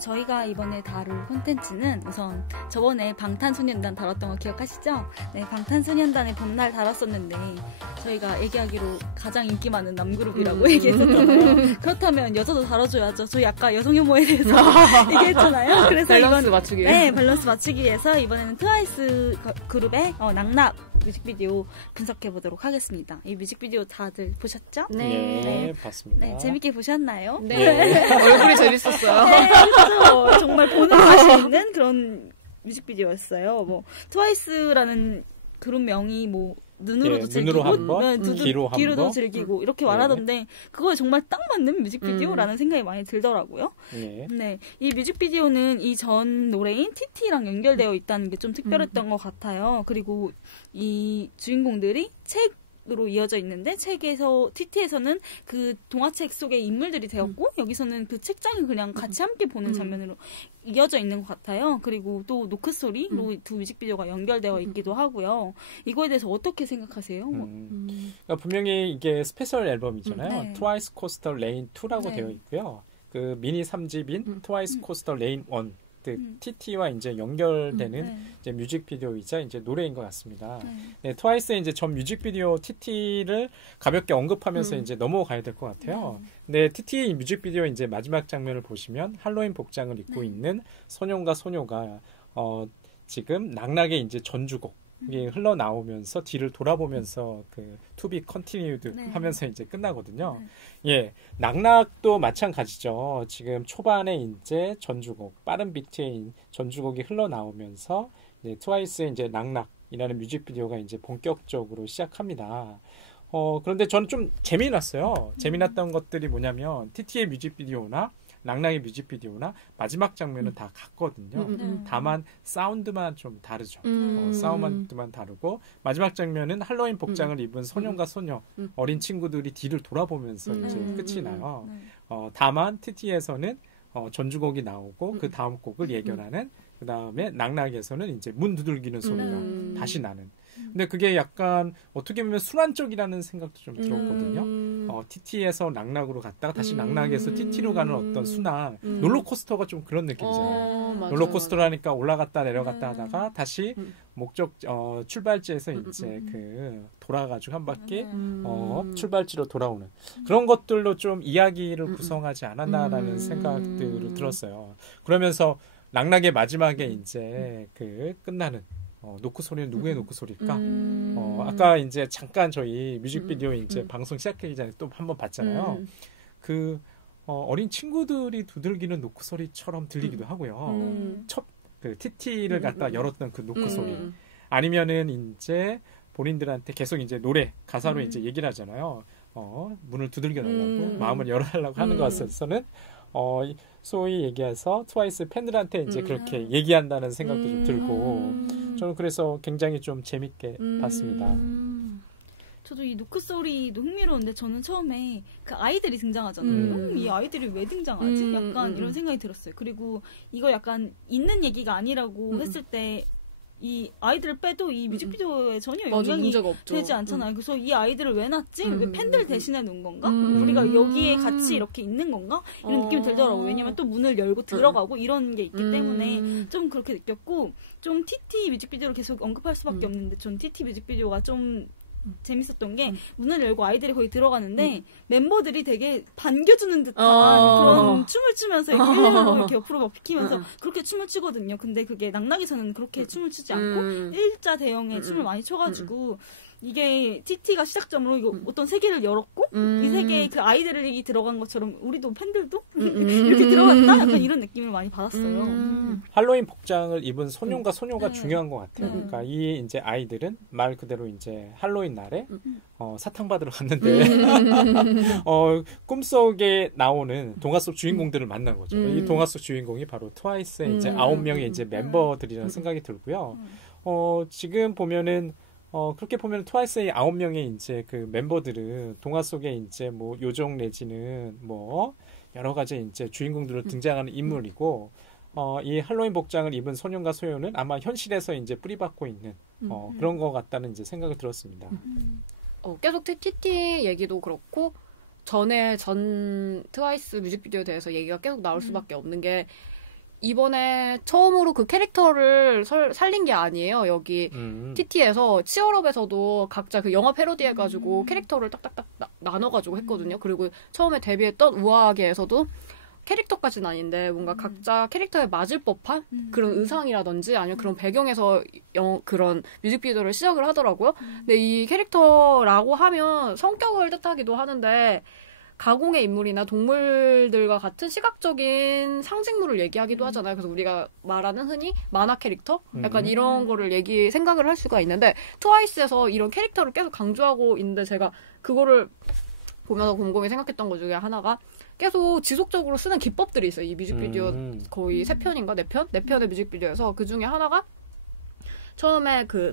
저희가 이번에 다룰 콘텐츠는 우선 저번에 방탄소년단 다뤘던 거 기억하시죠? 네, 방탄소년단의 봄날 다뤘었는데 저희가 얘기하기로 가장 인기 많은 남그룹이라고 얘기했었잖아요. 그렇다면 여자도 다뤄줘야죠. 저희 아까 여성 혐오에 대해서 얘기했잖아요. 그래서 밸런스 맞추기 위해. 네, 밸런스 맞추기 위해서 이번에는 트와이스 그룹의 낙낙 뮤직비디오 분석해보도록 하겠습니다. 이 뮤직비디오 다들 보셨죠? 네, 봤습니다. 네, 재밌게 보셨나요? 네. 얼굴이 재밌었어요. 네, 그렇죠. 정말 보는 맛이 있는 그런 뮤직비디오였어요. 뭐 트와이스라는 그룹 명이 뭐 눈으로도 즐기고, 눈으로 한 번, 귀로도 즐기고 이렇게 말하던데 그거에 정말 딱 맞는 뮤직비디오라는 생각이 많이 들더라고요. 네, 이 뮤직비디오는 이 전 노래인 TT랑 연결되어 있다는 게 좀 특별했던 것 같아요. 그리고 이 주인공들이 책으로 이어져 있는데 책에서 TT에서는 그 동화책 속의 인물들이 되었고 여기서는 그 책장을 그냥 같이 함께 보는 장면으로 이어져 있는 것 같아요. 그리고 또 노크 소리로 두 뮤직비디오가 연결되어 있기도 하고요. 이거에 대해서 어떻게 생각하세요? 그러니까 분명히 이게 스페셜 앨범이잖아요. 네. 트와이스 코스터 레인 2라고 네. 되어 있고요. 그 미니 3집인 트와이스 코스터 레인 1 프로젝트 TT와 이제 연결되는 네. 이제 뮤직비디오이자 이제 노래인 것 같습니다. 네. 네, 트와이스의 이제 전 뮤직비디오 TT를 가볍게 언급하면서 이제 넘어가야 될 것 같아요. 근데 TT 뮤직비디오 이제 마지막 장면을 보시면 할로윈 복장을 입고 있는 소년과 소녀가 지금 낙낙의 이제 전주곡이 흘러나오면서 뒤를 돌아보면서 그 To be continued 네. 하면서 이제 끝나거든요. 네. 예, 낙낙도 마찬가지죠. 지금 초반에 이제 전주곡, 빠른 비트의 전주곡이 흘러나오면서 이제 트와이스의 이제 낙낙이라는 뮤직비디오가 이제 본격적으로 시작합니다. 그런데 저는 좀 재미났어요. 재미났던 것들이 뭐냐면 TT의 뮤직비디오나 낙낙의 뮤직비디오나 마지막 장면은 다 같거든요. 다만 사운드만 좀 다르죠. 사운드만 다르고 마지막 장면은 할로윈 복장을 입은 소년과 소녀, 어린 친구들이 뒤를 돌아보면서 이제 끝이 나요. 다만 TT에서는 전주곡이 나오고 그 다음 곡을 예견하는 그 다음에 낙낙에서는 이제 문 두들기는 소리가 다시 나는. 근데 그게 약간 어떻게 보면 순환적이라는 생각도 좀 들었거든요. TT에서 낙낙으로 갔다가 다시 낙낙에서 TT로 가는 어떤 순환, 롤러코스터가 좀 그런 느낌이잖아요. 롤러코스터라니까 올라갔다 내려갔다 하다가 다시 목적 출발지에서 이제 그 돌아가지고 한 바퀴 출발지로 돌아오는 그런 것들로 좀 이야기를 구성하지 않았나라는 생각들을 들었어요. 그러면서 낙낙의 마지막에 이제 그 끝나는 노크 소리는 누구의 노크 소리일까? 아까 이제 잠깐 저희 뮤직비디오 이제 방송 시작하기 전에 또 한번 봤잖아요. 그 어린 친구들이 두들기는 노크 소리처럼 들리기도 하고요. 첫 그 TT를 갖다 열었던 그 노크 소리. 아니면은 이제 본인들한테 계속 이제 노래 가사로 이제 얘기를 하잖아요. 문을 두들겨 달라고 마음을 열어달라고 하는 것에서는 소위 얘기해서 트와이스 팬들한테 이제 그렇게 얘기한다는 생각도 좀 들고 저는 그래서 굉장히 좀 재밌게 봤습니다. 저도 이 노크 소리도 흥미로운데 저는 처음에 그 아이들이 등장하잖아요. 이 아이들이 왜 등장하지? 약간 이런 생각이 들었어요. 그리고 이거 약간 있는 얘기가 아니라고 했을 때 이 아이들을 빼도 이 뮤직비디오에 전혀 영향이 되지 않잖아요. 그래서 이 아이들을 왜 놨지? 왜 팬들 대신에 놓은 건가? 우리가 여기에 같이 이렇게 있는 건가? 이런 느낌이 들더라고요. 왜냐면 또 문을 열고 들어가고 이런 게 있기 때문에 좀 그렇게 느꼈고 좀 TT 뮤직비디오를 계속 언급할 수밖에 없는데 전 TT 뮤직비디오가 좀 재밌었던 게 문을 열고 아이들이 거기 들어가는데 멤버들이 되게 반겨주는 듯한 그런 춤을 추면서 이렇게 일렬로 이렇게 옆으로 막 비키면서 그렇게 춤을 추거든요. 근데 그게 낙낙에서는 그렇게 춤을 추지 않고 일자 대형의 춤을 많이 춰가지고 이게 TT가 시작점으로 이거 어떤 세계를 열었고 이 세계에 그 아이들이 들어간 것처럼 우리도 팬들도 이렇게 들어갔다? 약간 이런 느낌을 많이 받았어요. 할로윈 복장을 입은 소년과 소녀가 중요한 것 같아요. 그러니까 이 이제 아이들은 말 그대로 이제 할로윈 날에 사탕 받으러 갔는데 꿈속에 나오는 동화 속 주인공들을 만난 거죠. 이 동화 속 주인공이 바로 트와이스의 이제 9명의 이제 멤버들이라는 생각이 들고요. 지금 보면은 그렇게 보면 트와이스의 9명의 이제 그 멤버들은 동화 속에 이제 뭐 요정 내지는 뭐 여러 가지 이제 주인공들로 등장하는 인물이고, 이 할로윈 복장을 입은 소년과 소녀는 아마 현실에서 이제 뿌리박고 있는 그런 것 같다는 이제 생각을 들었습니다. 계속 TT 얘기도 그렇고 전에 전 트와이스 뮤직비디오에 대해서 얘기가 계속 나올 수밖에 없는 게 이번에 처음으로 그 캐릭터를 살린 게 아니에요. 여기 TT에서 치얼업에서도 각자 그 영화 패러디 해가지고 캐릭터를 딱딱딱 나눠가지고 했거든요. 그리고 처음에 데뷔했던 우아하게에서도 캐릭터까지는 아닌데 뭔가 각자 캐릭터에 맞을 법한 그런 의상이라든지 아니면 그런 배경에서 그런 뮤직비디오를 시작을 하더라고요. 근데 이 캐릭터라고 하면 성격을 뜻하기도 하는데 가공의 인물이나 동물들과 같은 시각적인 상징물을 얘기하기도 하잖아요. 그래서 우리가 말하는 흔히 만화 캐릭터? 약간 이런 거를 생각을 할 수가 있는데 트와이스에서 이런 캐릭터를 계속 강조하고 있는데 제가 그거를 보면서 곰곰이 생각했던 것 중에 하나가 계속 지속적으로 쓰는 기법들이 있어요. 이 뮤직비디오 거의 3편인가 4편? 4편의 뮤직비디오에서 그 중에 하나가 처음에 그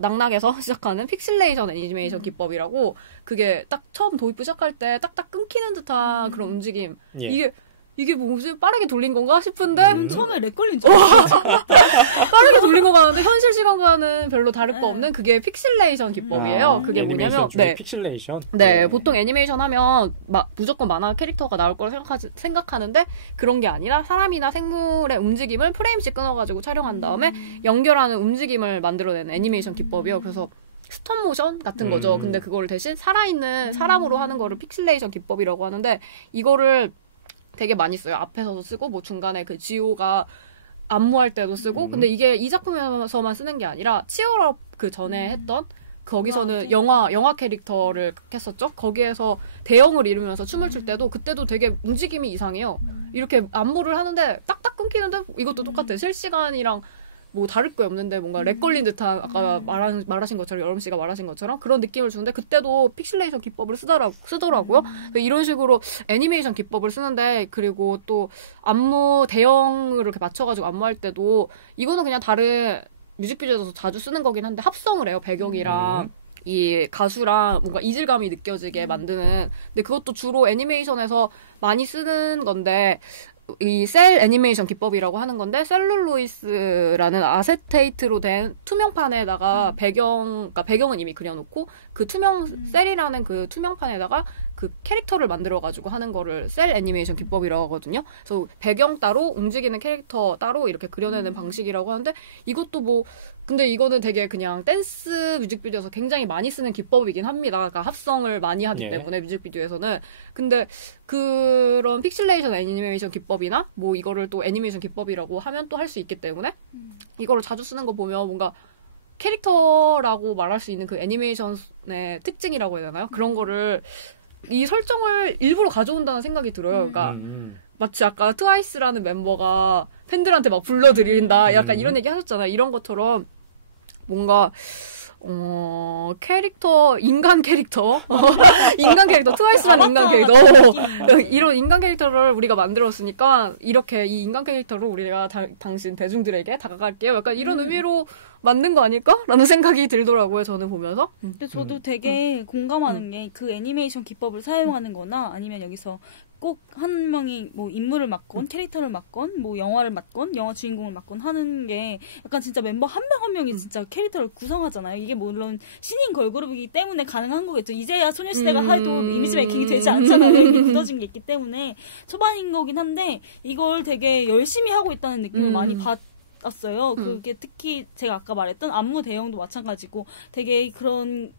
낙낙에서 시작하는 픽셀레이션 애니메이션 기법이라고 그게 딱 처음 도입부 시작할 때 딱딱 끊기는 듯한 그런 움직임. 예. 이게 이게 뭐지? 빠르게 돌린 건가 싶은데 처음에 렉 걸린 줄 알았어. 빠르게 돌린 거 같은데 현실 시간과는 별로 다를 거 없는 그게 픽실레이션 기법이에요. 그게 애니메이션 뭐냐면 중에 픽실레이션. 네, 보통 애니메이션 하면 무조건 만화 캐릭터가 나올 거라 생각하는데 그런 게 아니라 사람이나 생물의 움직임을 프레임씩 끊어가지고 촬영한 다음에 연결하는 움직임을 만들어내는 애니메이션 기법이에요. 그래서 스톱모션 같은 거죠. 근데 그거를 대신 살아있는 사람으로 하는 거를 픽실레이션 기법이라고 하는데 이거를 되게 많이 써요. 앞에서도 쓰고 뭐 중간에 그 지호가 안무할 때도 쓰고 근데 이게 이 작품에서만 쓰는 게 아니라 치얼업 그 전에 했던 거기서는 영화 캐릭터를 했었죠. 거기에서 대형을 이루면서 춤을 출 때도 그때도 되게 움직임이 이상해요. 이렇게 안무를 하는데 딱딱 끊기는데 이것도 똑같아요. 실시간이랑 뭐 다를 게 없는데 뭔가 렉 걸린 듯한 아까 말하신 것처럼 여름 씨가 말하신 것처럼 그런 느낌을 주는데 그때도 픽실레이션 기법을 쓰더라고요. 이런 식으로 애니메이션 기법을 쓰는데 그리고 또 안무 대형을 이렇게 맞춰가지고 안무할 때도 이거는 그냥 다른 뮤직비디오에서 자주 쓰는 거긴 한데 합성을 해요. 배경이랑 이 가수랑 뭔가 이질감이 느껴지게 만드는. 근데 그것도 주로 애니메이션에서 많이 쓰는 건데 이 셀 애니메이션 기법이라고 하는 건데 셀룰로이스라는 아세테이트로 된 투명판에다가 그러니까 배경은 이미 그려놓고 그 셀이라는 그 투명판에다가 그 캐릭터를 만들어가지고 하는 거를 셀 애니메이션 기법이라고 하거든요. 그래서 배경 따로 움직이는 캐릭터 따로 이렇게 그려내는 방식이라고 하는데 이것도 뭐 근데 이거는 되게 그냥 댄스 뮤직비디오에서 굉장히 많이 쓰는 기법이긴 합니다. 그러니까 합성을 많이 하기 때문에 뮤직비디오에서는. 근데 그런 픽실레이션 애니메이션 기법이나 뭐 이거를 또 애니메이션 기법이라고 하면 또 할 수 있기 때문에 이거를 자주 쓰는 거 보면 뭔가 캐릭터라고 말할 수 있는 그 애니메이션의 특징이라고 해야 되나요? 그런 거를 이 설정을 일부러 가져온다는 생각이 들어요. 그러니까 마치 아까 트와이스라는 member가 팬들한테 막 불러드린다 약간 이런 얘기 하셨잖아요. 이런 것처럼 뭔가 인간 캐릭터 트와이스라는 인간 캐릭터 이런 인간 캐릭터를 우리가 만들었으니까 이렇게 이 인간 캐릭터로 우리가 당신 대중들에게 다가갈게요. 약간 이런 의미로 만든 거 아닐까라는 생각이 들더라고요. 저는 보면서. 근데 저도 되게 공감하는 게 그 애니메이션 기법을 사용하는 거나 아니면 여기서 꼭 한 명이 뭐 인물을 맡건 캐릭터를 맡건 뭐 영화를 맡건 영화 주인공을 맡건 하는 게 약간 진짜 멤버 한 명 한 명이 진짜 캐릭터를 구성하잖아요. 이게 물론 신인 걸그룹이기 때문에 가능한 거겠죠. 이제야 소녀시대가 해도 이미지 메이킹이 되지 않잖아요. 이미 굳어진 게 있기 때문에 초반인 거긴 한데 이걸 되게 열심히 하고 있다는 느낌을 많이 받았어요. 그게 특히 제가 아까 말했던 안무 대형도 마찬가지고 되게 그런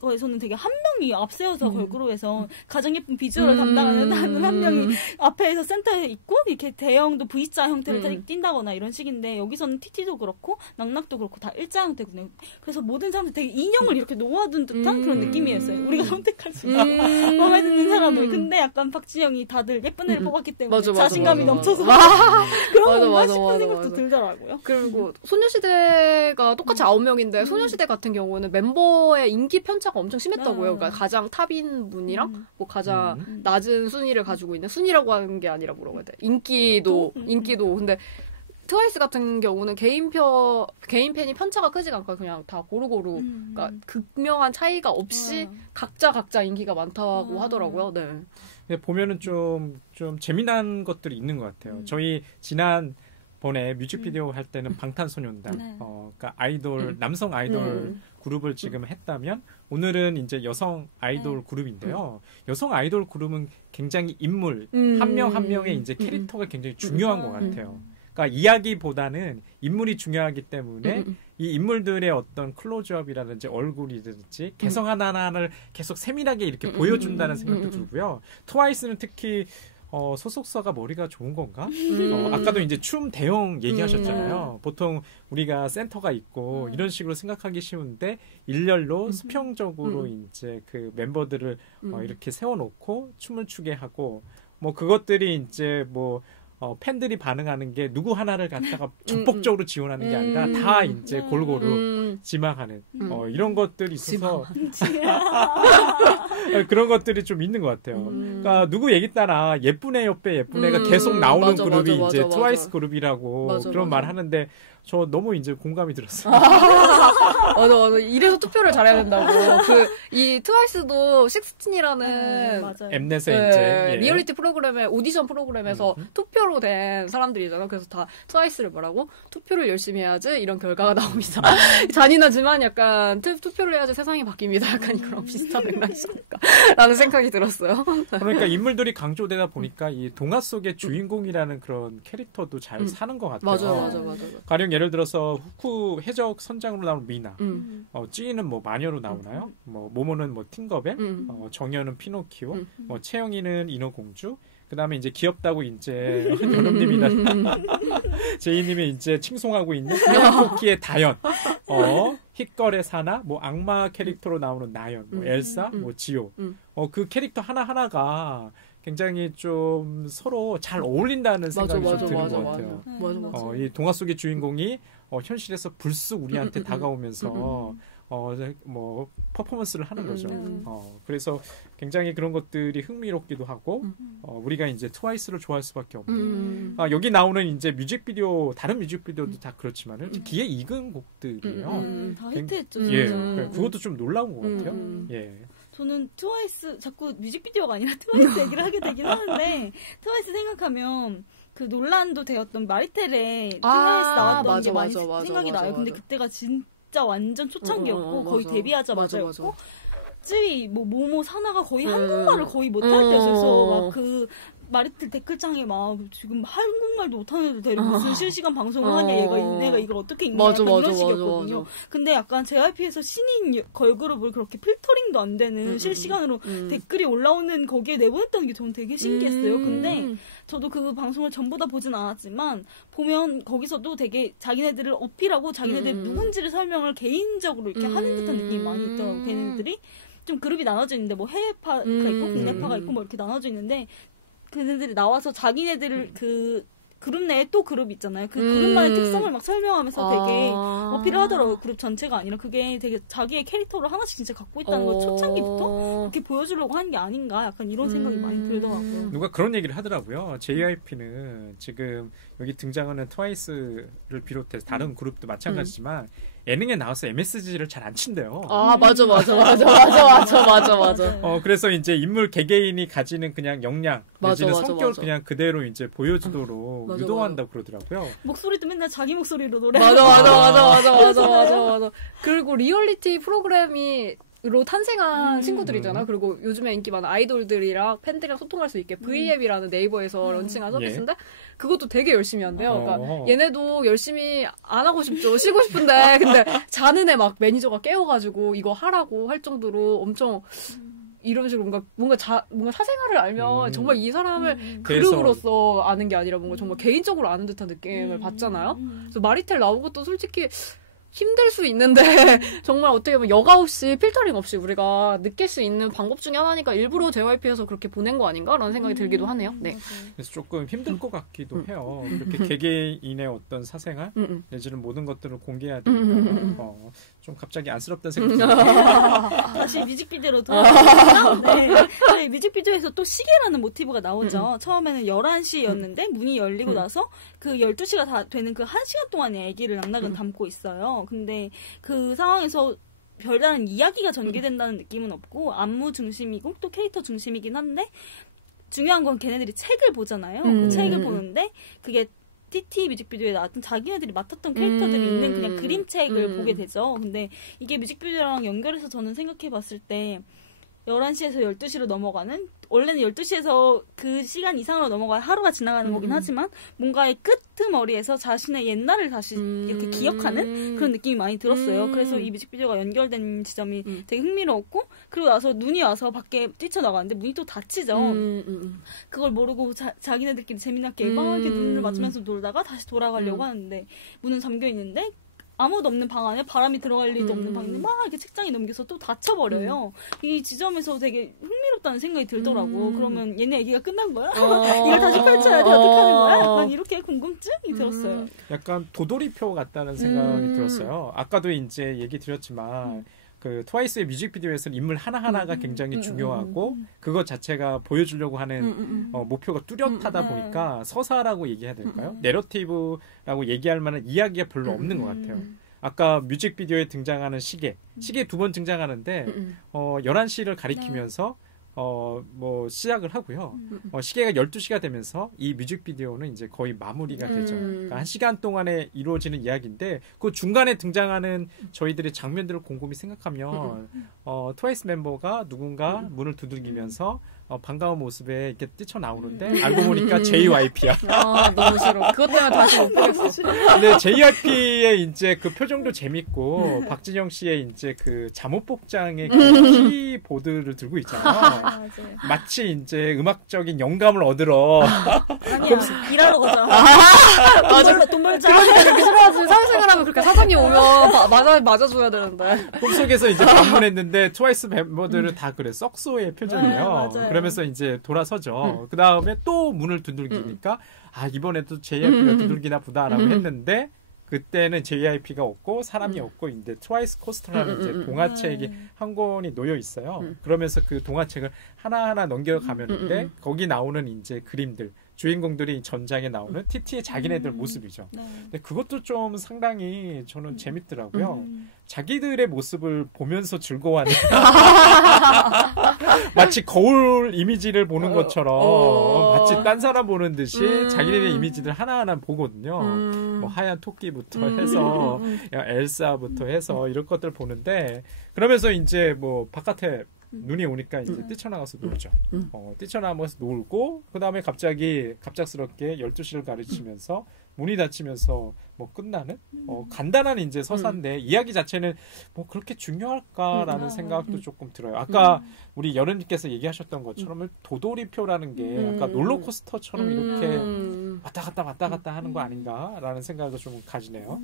거에서는 되게 한 명이 앞세워서 걸그룹에서 가장 예쁜 비주얼을 담당하는 한 명이 앞에서 센터에 있고 이렇게 대형도 V자 형태를 띈다거나 이런 식인데 여기서는 TT도 그렇고 낙낙도 그렇고 다 일자 형태거든요. 그래서 모든 사람들이 되게 인형을 이렇게 놓아둔 듯한 그런 느낌이었어요. 우리가 선택할 수 있는 마음에 드는 사람을. 근데 약간 박진영이 다들 예쁜 애를 뽑았기 때문에 자신감이 넘쳐서 그런 건가 싶은 생각도 들더라고요. 그리고 소녀시대가 똑같이 9명인데 소녀시대 같은 경우는 멤버의 인기 편차가 엄청 심했다고요. 그러니까 가장 탑인 분이랑 뭐 가장 낮은 순위를 가지고 있는 순위라고 하는 게 아니라 뭐라고 해야 돼? 인기도. 근데 트와이스 같은 경우는 개인 팬이 편차가 크지가 않고 그냥 다 고루고루 그러니까 극명한 차이가 없이 각자 인기가 많다고 하더라고요. 네. 근데 보면은 좀 재미난 것들이 있는 것 같아요. 저희 지난 번에 뮤직비디오 할 때는 방탄소년단, 그러니까 아이돌, 남성 아이돌 그룹을 지금 했다면 오늘은 이제 여성 아이돌 그룹인데요. 여성 아이돌 그룹은 굉장히 인물 한 명 한 명의 이제 캐릭터가 굉장히 중요한 것 같아요. 그러니까 이야기보다는 인물이 중요하기 때문에 이 인물들의 어떤 클로즈업이라든지 얼굴이든지 개성 하나하나를 계속 세밀하게 이렇게 보여준다는 생각도 들고요. 트와이스는 특히 소속사가 머리가 좋은 건가? 아까도 이제 춤 대형 얘기하셨잖아요. 보통 우리가 센터가 있고 이런 식으로 생각하기 쉬운데 일렬로 수평적으로 이제 그 멤버들을 이렇게 세워놓고 춤을 추게 하고 뭐 그것들이 이제 뭐 팬들이 반응하는 게 누구 하나를 갖다가 적극적으로 지원하는 게 아니라 다 이제 골고루 지망하는 이런 것들이 있어서 그런 것들이 좀 있는 것 같아요. 그러니까 누구 얘기 따라 예쁜 애 옆에 예쁜 애가 계속 나오는 맞아, 그룹이 맞아, 이제 맞아, 트와이스 맞아. 그룹이라고 맞아, 그런 맞아. 말 하는데 저 너무 이제 공감이 들었어요. 맞아. 이래서 투표를 잘해야 된다고. 이 트와이스도 식스틴이라는 맞아요. 엠넷에 이제 예. 리얼리티 프로그램에 오디션 프로그램에서 투표로 된 사람들이잖아. 그래서 다 트와이스를 뭐라고 투표를 열심히 해야지 이런 결과가 나옵니다. 잔인하지만 약간 투표를 해야지 세상이 바뀝니다. 약간 그런 비슷한 맥락이지 않을까라는 생각이 들었어요. 그러니까 인물들이 강조되다 보니까 이 동화 속의 주인공이라는 그런 캐릭터도 잘 사는 것 같아요. 맞아. 가령 예를 들어서 후쿠 해적 선장으로 나오는 미나, 찌이는 뭐 마녀로 나오나요? 뭐 모모는 뭐 팅거벨, 정연은 피노키오, 뭐 채영이는 인어공주. 그다음에 이제 귀엽다고 이제 연음님이나 제이님이 이제 칭송하고 있는 토끼의 다연, 힛걸의 사나, 뭐 악마 캐릭터로 나오는 나연, 뭐 엘사, 뭐 지오, 그 캐릭터 하나 하나가 굉장히 좀 서로 잘 어울린다는 생각이 좀 드는 것 같아요. 맞아. 이 동화 속의 주인공이 현실에서 불쑥 우리한테 다가오면서 뭐 퍼포먼스를 하는 거죠. 그래서 굉장히 그런 것들이 흥미롭기도 하고 우리가 이제 트와이스를 좋아할 수밖에 없는. 여기 나오는 이제 뮤직비디오 다른 뮤직비디오도 다 그렇지만은 기에 익은 곡들이에요. 다 히트했죠. 예, 진짜. 그것도 좀 놀라운 것 같아요. 예. 저는 트와이스 자꾸 뮤직비디오가 아니라 트와이스 얘기를 하게 되긴 하는데 트와이스 생각하면 그 논란도 되었던 마리텔에 트와이스 나왔던 게 많이 생각이 나요. 근데 그때가 진짜 완전 초창기였고 거의 데뷔하자마자였고 쯔위 뭐 모모 사나가 거의 한국말을 거의 못할 때였어서 막 그 마리텔 댓글창에 막 지금 한국말도 못하는 애들 데리고 무슨 실시간 방송을 하냐 얘가 이걸 어떻게 읽냐 이런 식이었거든요. 근데 약간 JYP에서 신인 걸그룹을 그렇게 필터링도 안 되는 실시간으로 댓글이 올라오는 거기에 내보냈다는 게 저는 되게 신기했어요. 근데 저도 그 방송을 전부 다 보진 않았지만 보면 거기서도 되게 자기네들을 어필하고 자기네들 누군지를 설명을 개인적으로 이렇게 하는 듯한 느낌이 많이 있더라고요. 걔네들이 좀 그룹이 나눠져 있는데 뭐 해외파가 있고 국내파가 있고 뭐 이렇게 나눠져 있는데 그네들이 나와서 자기네들을 그 그룹 내에 또 그룹 있잖아요. 그 그룹만의 특성을 막 설명하면서 되게 어필을 하더라고요. 그룹 전체가 아니라 그게 되게 자기의 캐릭터를 하나씩 진짜 갖고 있다는 거 초창기부터 그렇게 보여주려고 하는 게 아닌가 약간 이런 생각이 많이 들더라고요. 누가 그런 얘기를 하더라고요. JYP는 지금 여기 등장하는 트와이스를 비롯해서 다른 그룹도 마찬가지지만 예능에 나와서 MSG를 잘 안 친대요. 맞아. 그래서 이제 인물 개개인이 가지는 그냥 역량, 내지는 성격을 그냥 그대로 이제 보여주도록 유도한다고 그러더라고요. 목소리도 맨날 자기 목소리로 노래. 맞아. 그리고 리얼리티 프로그램이 로 탄생한 친구들이잖아. 그리고 요즘에 인기 많은 아이돌들이랑 팬들이랑 소통할 수 있게 V앱이라는 네이버에서 런칭한 서비스인데 그것도 되게 열심히 한대요. 그러니까 얘네도 열심히 안 하고 싶죠. 쉬고 싶은데 근데 자는 애 막 매니저가 깨워가지고 이거 하라고 할 정도로 엄청 이런 식으로 뭔가 사생활을 알면 정말 이 사람을 그룹으로서 아는 게 아니라 뭔가 정말 개인적으로 아는 듯한 느낌을 받잖아요. 그래서 마리텔 나온 것도 솔직히 힘들 수 있는데 정말 어떻게 보면 여과 없이 필터링 없이 우리가 느낄 수 있는 방법 중에 하나니까 일부러 JYP에서 그렇게 보낸 거 아닌가라는 생각이 들기도 하네요. 네. 그래서 조금 힘들 것 같기도 해요. 그렇게 개개인의 어떤 사생활 내지는 모든 것들을 공개해야 되니까 좀 갑자기 안쓰럽다는 생각이 들어요. 다시 뮤직비디오로 돌아가면 네, 뮤직비디오에서 또 시계라는 모티브가 나오죠. 처음에는 11시였는데 문이 열리고 나서 그 12시가 다 되는 그 1시간 동안의 얘기를 낙낙은 담고 있어요. 근데 그 상황에서 별다른 이야기가 전개된다는 느낌은 없고 안무 중심이고 또 캐릭터 중심이긴 한데 중요한 건 걔네들이 책을 보잖아요. 그 책을 보는데 그게 TT 뮤직비디오에 나왔던 자기네들이 맡았던 캐릭터들이 있는 그냥 그림책을 보게 되죠. 근데 이게 뮤직비디오랑 연결해서 저는 생각해봤을 때 11시에서 12시로 넘어가는 원래는 12시에서 그 시간 이상으로 넘어가야 하루가 지나가는 거긴 하지만 뭔가의 끄트머리에서 자신의 옛날을 다시 이렇게 기억하는 그런 느낌이 많이 들었어요. 그래서 이 뮤직비디오가 연결된 지점이 되게 흥미로웠고 그리고 나서 눈이 와서 밖에 뛰쳐나가는데 문이 또 닫히죠. 그걸 모르고 자기네들끼리 재미나게 막 이렇게 눈을 맞추면서 놀다가 다시 돌아가려고 하는데 문은 잠겨 있는데 아무도 없는 방 안에 바람이 들어갈 일도 없는 방인데 막 이렇게 책장에 넘겨서 또 닫혀버려요. 이 지점에서 되게 흥미롭다는 생각이 들더라고. 그러면 얘네 얘기가 끝난 거야? 이걸 다시 펼쳐야지 어떻게 하는 거야? 약간 이렇게 궁금증이 들었어요. 약간 도돌이표 같다는 생각이 들었어요. 아까도 이제 얘기 드렸지만 그 트와이스의 뮤직비디오에서는 인물 하나하나가 굉장히 중요하고 그것 자체가 보여주려고 하는 목표가 뚜렷하다 보니까 서사라고 얘기해야 될까요? 내러티브라고 얘기할 만한 이야기가 별로 없는 것 같아요. 아까 뮤직비디오에 등장하는 시계 2번 등장하는데 11시를 가리키면서 뭐 시작을 하고요. 시계가 12시가 되면서 이 뮤직비디오는 이제 거의 마무리가 되죠. 그러니까 1시간 동안에 이루어지는 이야기인데 그 중간에 등장하는 저희들의 장면들을 곰곰이 생각하면 트와이스 멤버가 누군가 문을 두들기면서 반가운 모습에 이렇게 뛰쳐나오는데 알고 보니까 JYP야. 너무 싫어. 그것 때문에 다시 못 보겠어. 근데 JYP의 이제 그 표정도 재밌고 박진영 씨의 이제 그 잠옷 복장의 그 키보드를 들고 있잖아요. 마치 이제 음악적인 영감을 얻으러 아니야 일하러 가자. 맞아. 돈 벌자. 그러니까 그렇게 싫어하지. 사회생활 하면 그렇게 사장님 오면 맞아줘야 되는데. 꿈속에서 이제 방문했는데 트와이스 멤버들은 다 그래 썩소의 표정이에요. 맞아요. 그러면서 이제 돌아서죠. 그 다음에 또 문을 두들기니까 이번에도 JYP가 두들기나 보다라고 했는데 그때는 JYP가 없고 사람이 없고 이제 트와이스 코스터라는 이제 동화책이 한 권이 놓여 있어요. 그러면서 그 동화책을 하나하나 넘겨가면인데 거기 나오는 이제 그림들 주인공들이 전장에 나오는 TT의 자기네들 모습이죠. 근데 그것도 좀 상당히 저는 재밌더라고요. 자기들의 모습을 보면서 즐거워하는 마치 거울 이미지를 보는 것처럼 마치 딴 사람 보는 듯이 자기들의 이미지들 하나하나 보거든요. 뭐 하얀 토끼부터 해서 엘사부터 해서 이런 것들 보는데 그러면서 이제 뭐 바깥에 눈이 오니까 이제 뛰쳐나가서 놀죠. 뛰쳐나가서 놀고 그 다음에 갑작스럽게 12시를 가르치면서 문이 닫히면서 뭐 끝나는 간단한 이제 서사인데 이야기 자체는 뭐 그렇게 중요할까라는 생각도 조금 들어요. 아까 우리 여름님께서 얘기하셨던 것처럼 도돌이표라는 게 아까 롤러코스터처럼 이렇게 왔다 갔다 하는 거 아닌가라는 생각을 좀 가지네요.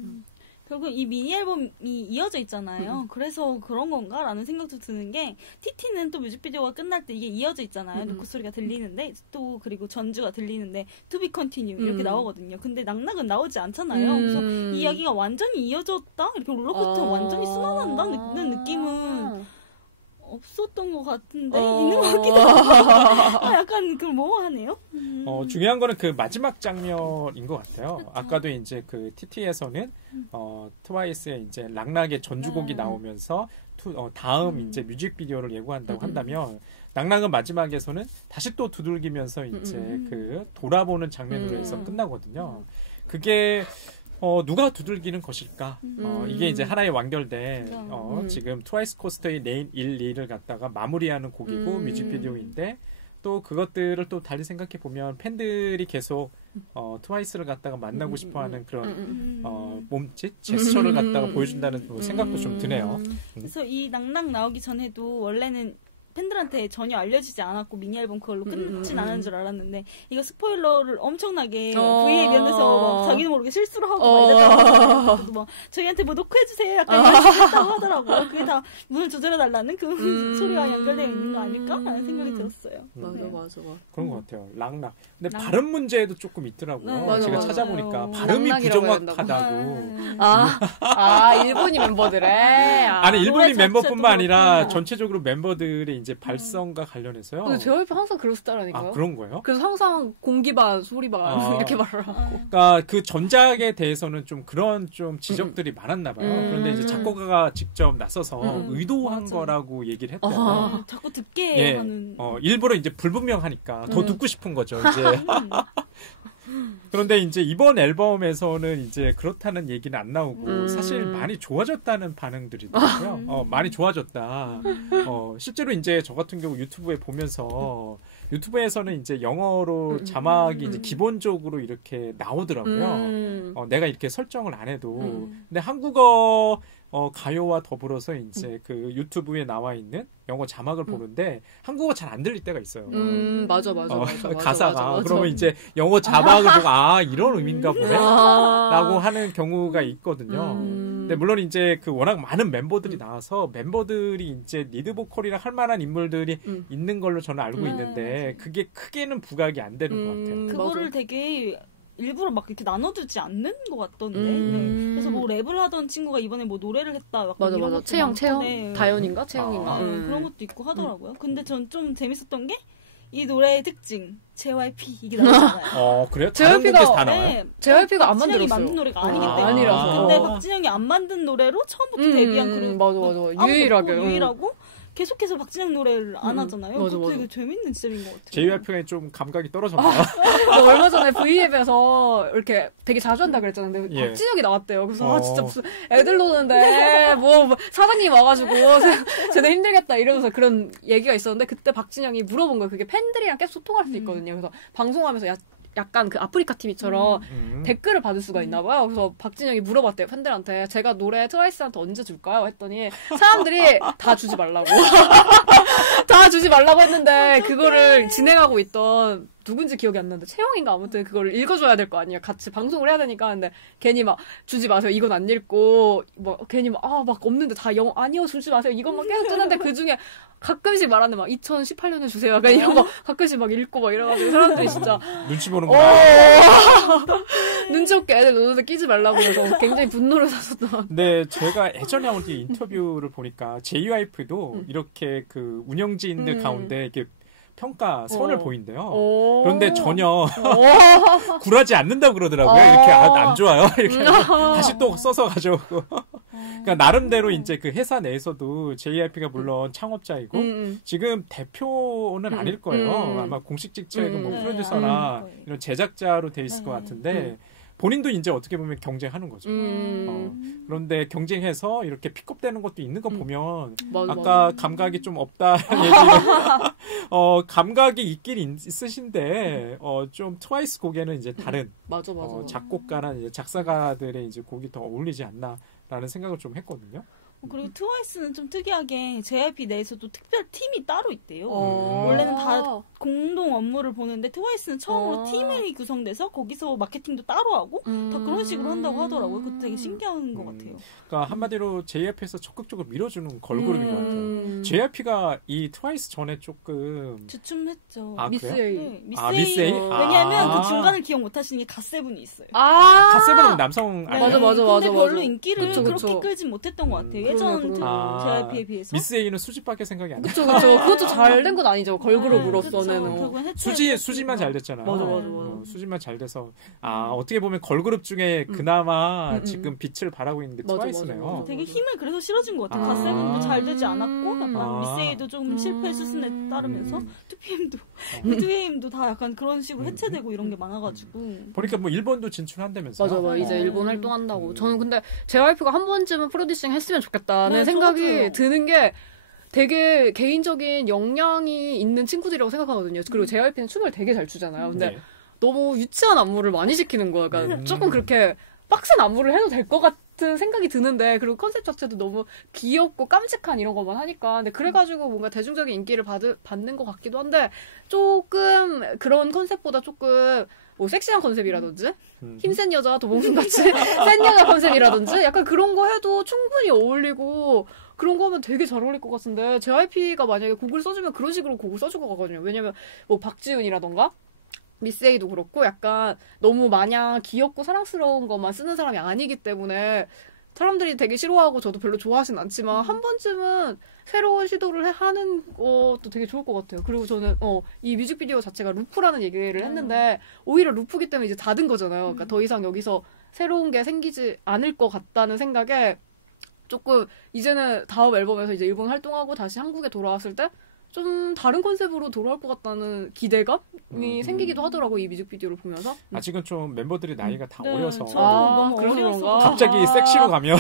결국 이 미니 앨범이 이어져 있잖아요. 그래서 그런 건가라는 생각도 드는 게 TT는 또 뮤직비디오가 끝날 때 이게 이어져 있잖아요. 노크 소리가 들리는데 또 그리고 전주가 들리는데 To be continue 이렇게 나오거든요. 근데 낙낙은 나오지 않잖아요. 그래서 이 이야기가 완전히 이어졌다? 이렇게 롤러코스터 완전히 순환한다는 느낌은 없었던 것 같은데 있는 것 같기도 하고 약간 그걸 모호하네요. 중요한 거는 그 마지막 장면인 것 같아요. 그쵸. 아까도 이제 그 TT에서는 트와이스의 이제 락락의 전주곡이 나오면서 다음 이제 뮤직비디오를 예고한다고 한다면 락락은 마지막에서는 다시 또 두들기면서 이제 그 돌아보는 장면으로 해서 끝나거든요. 그게 누가 두들기는 것일까? 이게 이제 하나의 완결된 지금 트와이스 코스터의 네임 1, 2를 갖다가 마무리하는 곡이고 뮤직비디오인데 또 그것들을 또 달리 생각해 보면 팬들이 계속 트와이스를 갖다가 만나고 싶어하는 그런 몸짓, 제스처를 갖다가 보여준다는 생각도 좀 드네요. 그래서 이 낙낙 나오기 전에도 원래는 팬들한테 전혀 알려지지 않았고 미니 앨범 그걸로 끝진 않은 줄 알았는데 이거 스포일러를 엄청나게 V에 면에서 자기도 모르게 실수를 하고 막 이랬다고 뭐 저희한테 뭐 녹화해주세요 약간 이런 식으로 했다고 하더라고요. 그게 다 문을 조절해달라는 그 소리와 연결되어 있는 거 아닐까라는 생각이 들었어요. 맞아. 그런 것 같아요. 락락. 근데 발음 문제도 조금 있더라고요. 맞아, 제가 맞아. 찾아보니까 발음이 부정확하다고. 일본인 멤버들의 아니 일본인 멤버뿐만 아니라 그렇고. 전체적으로 멤버들이 이제 발성과 관련해서요. 근데 JYP 항상 그랬다라니까요. 그런 거예요? 그래서 항상 공기 반, 소리 반 이렇게 말을 하고. 그러니까 그 전작에 대해서는 좀 그런 좀 지적들이 많았나 봐요. 그런데 이제 작곡가가 직접 나서서 의도한 거라고 얘기를 했대요. 자꾸 듣게 하는. 일부러 이제 불분명하니까 더 듣고 싶은 거죠. 이제. 그런데 이제 이번 앨범에서는 이제 그렇다는 얘기는 안 나오고 사실 많이 좋아졌다는 반응들이더라고요. 많이 좋아졌다. 실제로 이제 저 같은 경우 유튜브에 보면서 유튜브에서는 이제 영어로 자막이 이제 기본적으로 이렇게 나오더라고요. 내가 이렇게 설정을 안 해도. 근데 한국어 가요와 더불어서 이제 그 유튜브에 나와 있는 영어 자막을 보는데 한국어 잘 안 들릴 때가 있어요. 맞아. 가사가. 맞아. 그러면 이제 영어 자막을 보고 이런 의미인가 보네? 라고 하는 경우가 있거든요. 근데 물론 이제 그 워낙 많은 멤버들이 나와서 멤버들이 이제 리드 보컬이라 할 만한 인물들이 있는 걸로 저는 알고 있는데 그게 크게는 부각이 안 되는 것 같아요. 그거를 맞아. 되게 일부러 막 이렇게 나눠두지 않는 것 같던데. 네. 그래서 뭐 랩을 하던 친구가 이번에 뭐 노래를 했다. 약간 맞아, 이런 맞아. 것도 채영, 많던데. 다현인가? 채영인가? 그런 것도 있고 하더라고요. 근데 전 좀 재밌었던 게 이 노래의 특징, JYP 이게 나오잖아요. 그래요? 다른 JYP 가 곡에서 다 나와요? 네, JYP가 안 박진영이 만들었어요. 만든 노래가 아니기 때문에. 아니라서. 근데 박진영이 안 만든 노래로 처음부터 데뷔한 그룹. 맞아. 유일하고 계속해서 박진영 노래를 안 하잖아요. 맞아, 그것도 맞아. 되게 재밌는 지점인 것 같아요. JYP가 좀 감각이 떨어졌나요? 얼마 전에 V앱에서 이렇게 되게 자주 한다 그랬잖아요. 근데 예. 박진영이 나왔대요. 그래서 진짜 무슨 애들 노는데 뭐 사장님 와가지고 쟤네 힘들겠다 이러면서 그런 얘기가 있었는데 그때 박진영이 물어본 거예요. 그게 팬들이랑 계속 소통할 수 있거든요. 그래서 방송하면서 약간 그 아프리카 TV처럼 댓글을 받을 수가 있나 봐요. 그래서 박진영이 물어봤대요. 팬들한테 제가 노래 트와이스한테 언제 줄까요? 했더니 사람들이 다 주지 말라고. 다 주지 말라고 했는데 그거를 진행하고 있던 누군지 기억이 안 나는데 채영인가 아무튼 그걸 읽어줘야 될 거 아니에요. 같이 방송을 해야 되니까. 근데 괜히 막 주지 마세요. 이건 안 읽고 뭐 괜히 막 없는데 다 아니요 주지 마세요. 이것만 계속 뜨는데 그 중에 가끔씩 말하는 막 2018년에 주세요. 약간 이런 거 가끔씩 막 읽고 막 이래가지고 사람들이 진짜 눈치 보는구나. 눈치 없게 애들 노는데 끼지 말라고 해서 굉장히 분노를 샀었던. 네, 제가 예전에 어디 인터뷰를 보니까 JYP도 이렇게 그 운영진들 가운데 이렇게 평가 선을 보인대요. 그런데 전혀 굴하지 않는다고 그러더라고요. 이렇게 안 좋아요. 이렇게 다시 또 써서 가져오고. 그러니까 나름대로 이제 그 회사 내에서도 JYP가 물론 창업자이고 지금 대표는 아닐 거예요. 아마 공식 직책은 뭐 프로듀서나 이런 제작자로 돼 있을 것 같은데 본인도 이제 어떻게 보면 경쟁하는 거죠. 그런데 경쟁해서 이렇게 픽업되는 것도 있는 거 보면 아까 감각이 좀 없다는 얘기는 감각이 있긴 있으신데 좀 트와이스 곡에는 이제 다른 맞아. 작곡가나 이제 작사가들의 이제 곡이 더 어울리지 않나라는 생각을 좀 했거든요. 그리고 트와이스는 좀 특이하게 JYP 내에서도 특별 팀이 따로 있대요. 원래는 다 공동 업무를 보는데 트와이스는 처음으로 팀이 구성돼서 거기서 마케팅도 따로 하고 다 그런 식으로 한다고 하더라고요. 그것도 되게 신기한 것 같아요. 그러니까 한마디로 JYP에서 적극적으로 밀어주는 걸그룹인 것 같아요. JYP가 이 트와이스 전에 조금 주춤했죠. 미스 A. 네, 미스 A? 왜냐하면 그 중간을 기억 못하시는 게 갓세븐이 있어요. 갓세븐은 남성 맞아. 근데 별로 인기를 그쵸. 그렇게 끌진 못했던 것 같아요. 예전 JYP에 비해서. 미스 A는 수지밖에 생각이 안 나요. 그쵸. 그것도 잘 된 건 아니죠. 걸그룹으로서는. 수지만 잘 됐잖아요. 맞아. 수지만 잘 돼서 어떻게 보면 걸그룹 중에 그나마 지금 빛을 발하고 있는 게 트와이스네요. 되게 힘을 그래서 실어준 것 같아요. 갓세븐도 잘 되지 않았고 약간 미스에이도 좀 실패 수순에 따르면서 2PM도 다 약간 그런 식으로 해체되고 이런 게 많아가지고 보니까 뭐 일본도 진출한다면서요. 맞아. 이제 일본 활동한다고. 저는 근데 JYP가 한 번쯤은 프로듀싱 했으면 좋겠다는 생각이 드는 게 되게 개인적인 역량이 있는 친구들이라고 생각하거든요. 그리고 JYP는 춤을 되게 잘 추잖아요. 근데 너무 유치한 안무를 많이 시키는 거야. 그러니까 조금 그렇게 빡센 안무를 해도 될 것 같은 생각이 드는데 그리고 컨셉 자체도 너무 귀엽고 깜찍한 이런 것만 하니까 근데 그래가지고 뭔가 대중적인 인기를 받는 것 같기도 한데 조금 그런 컨셉보다 조금 뭐 섹시한 컨셉이라든지 힘센 여자 도봉순같이 센 여자 컨셉이라든지 약간 그런 거 해도 충분히 어울리고 그런 거 하면 되게 잘 어울릴 것 같은데 JYP가 만약에 곡을 써주면 그런 식으로 곡을 써줄 것 같거든요. 왜냐면 뭐 박지훈이라던가 미스 A도 그렇고 약간 너무 마냥 귀엽고 사랑스러운 것만 쓰는 사람이 아니기 때문에 사람들이 되게 싫어하고 저도 별로 좋아하진 않지만 한 번쯤은 새로운 시도를 하는 것도 되게 좋을 것 같아요. 그리고 저는 이 뮤직비디오 자체가 루프라는 얘기를 했는데 오히려 루프기 때문에 이제 닫은 거잖아요. 그러니까 더 이상 여기서 새로운 게 생기지 않을 것 같다는 생각에 조금 이제는 다음 앨범에서 이제 일본 활동하고 다시 한국에 돌아왔을 때 좀 다른 컨셉으로 돌아올 것 같다는 기대감이 생기기도 하더라고 이 뮤직비디오를 보면서. 아직은 좀 멤버들이 나이가 다 어려서 너무 어려서 갑자기 섹시로 가면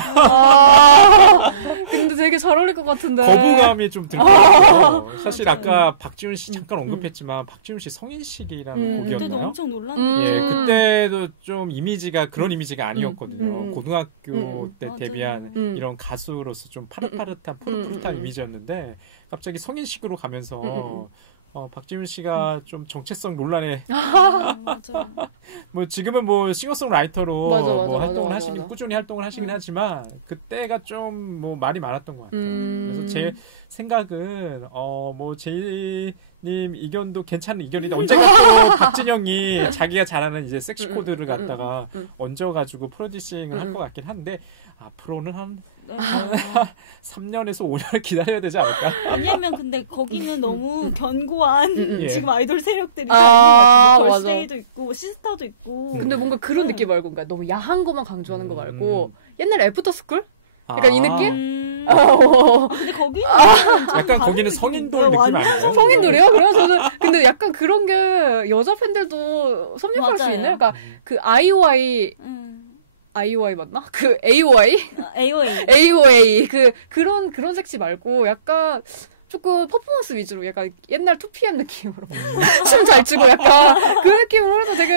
근데 되게 잘 어울릴 것 같은데 거부감이 좀 들 것 같아요. 사실 아까 박지훈 씨 잠깐 언급했지만 박지훈 씨 성인식이라는 곡이었나요? 그때도 엄청 놀랐는데 예, 그때도 좀 이미지가 그런 이미지가 아니었거든요. 고등학교 때 데뷔한 이런 가수로서 좀 파릇파릇한 푸릇푸릇한 이미지였는데 갑자기 성인식으로 가면서 박지윤 씨가 좀 정체성 논란에 맞아. 뭐 지금은 뭐 싱어송라이터로 맞아, 뭐 활동을 맞아. 하시긴 꾸준히 활동을 하시긴 하지만 그때가 좀 뭐 말이 많았던 것 같아요. 그래서 제 생각은 뭐 제이님 의견도 괜찮은 의견인데 언젠가 또 박진영이 자기가 잘하는 이제 섹시 코드를 갖다가 얹어가지고 프로듀싱을 할 것 같긴 한데 앞으로는 한 3년에서 5년을 기다려야 되지 않을까? 왜냐면 근데 거기는 너무 견고한 예. 지금 아이돌 세력들이 다 아, 있는 것 같아요. 맞아. 걸스데이도 있고 시스타도 있고. 근데 뭔가 그런 느낌 말고, 그러니까 너무 야한 것만 강조하는 거 말고, 옛날에 애프터스쿨? 약간 이 느낌? 근데 거기는 약간 거기는 성인돌 느낌 아닌가요? 성인들이요? 그래서 저는 근데 약간 그런 게 여자 팬들도 섭렵할 수 맞아요. 있네. 그러니까 그 아이오아이 맞나? 그 AOI? AOA 그런 섹시 말고 약간 조금 퍼포먼스 위주로 약간 옛날 2PM 느낌으로 춤 잘 추고 약간 그 느낌으로 해서 되게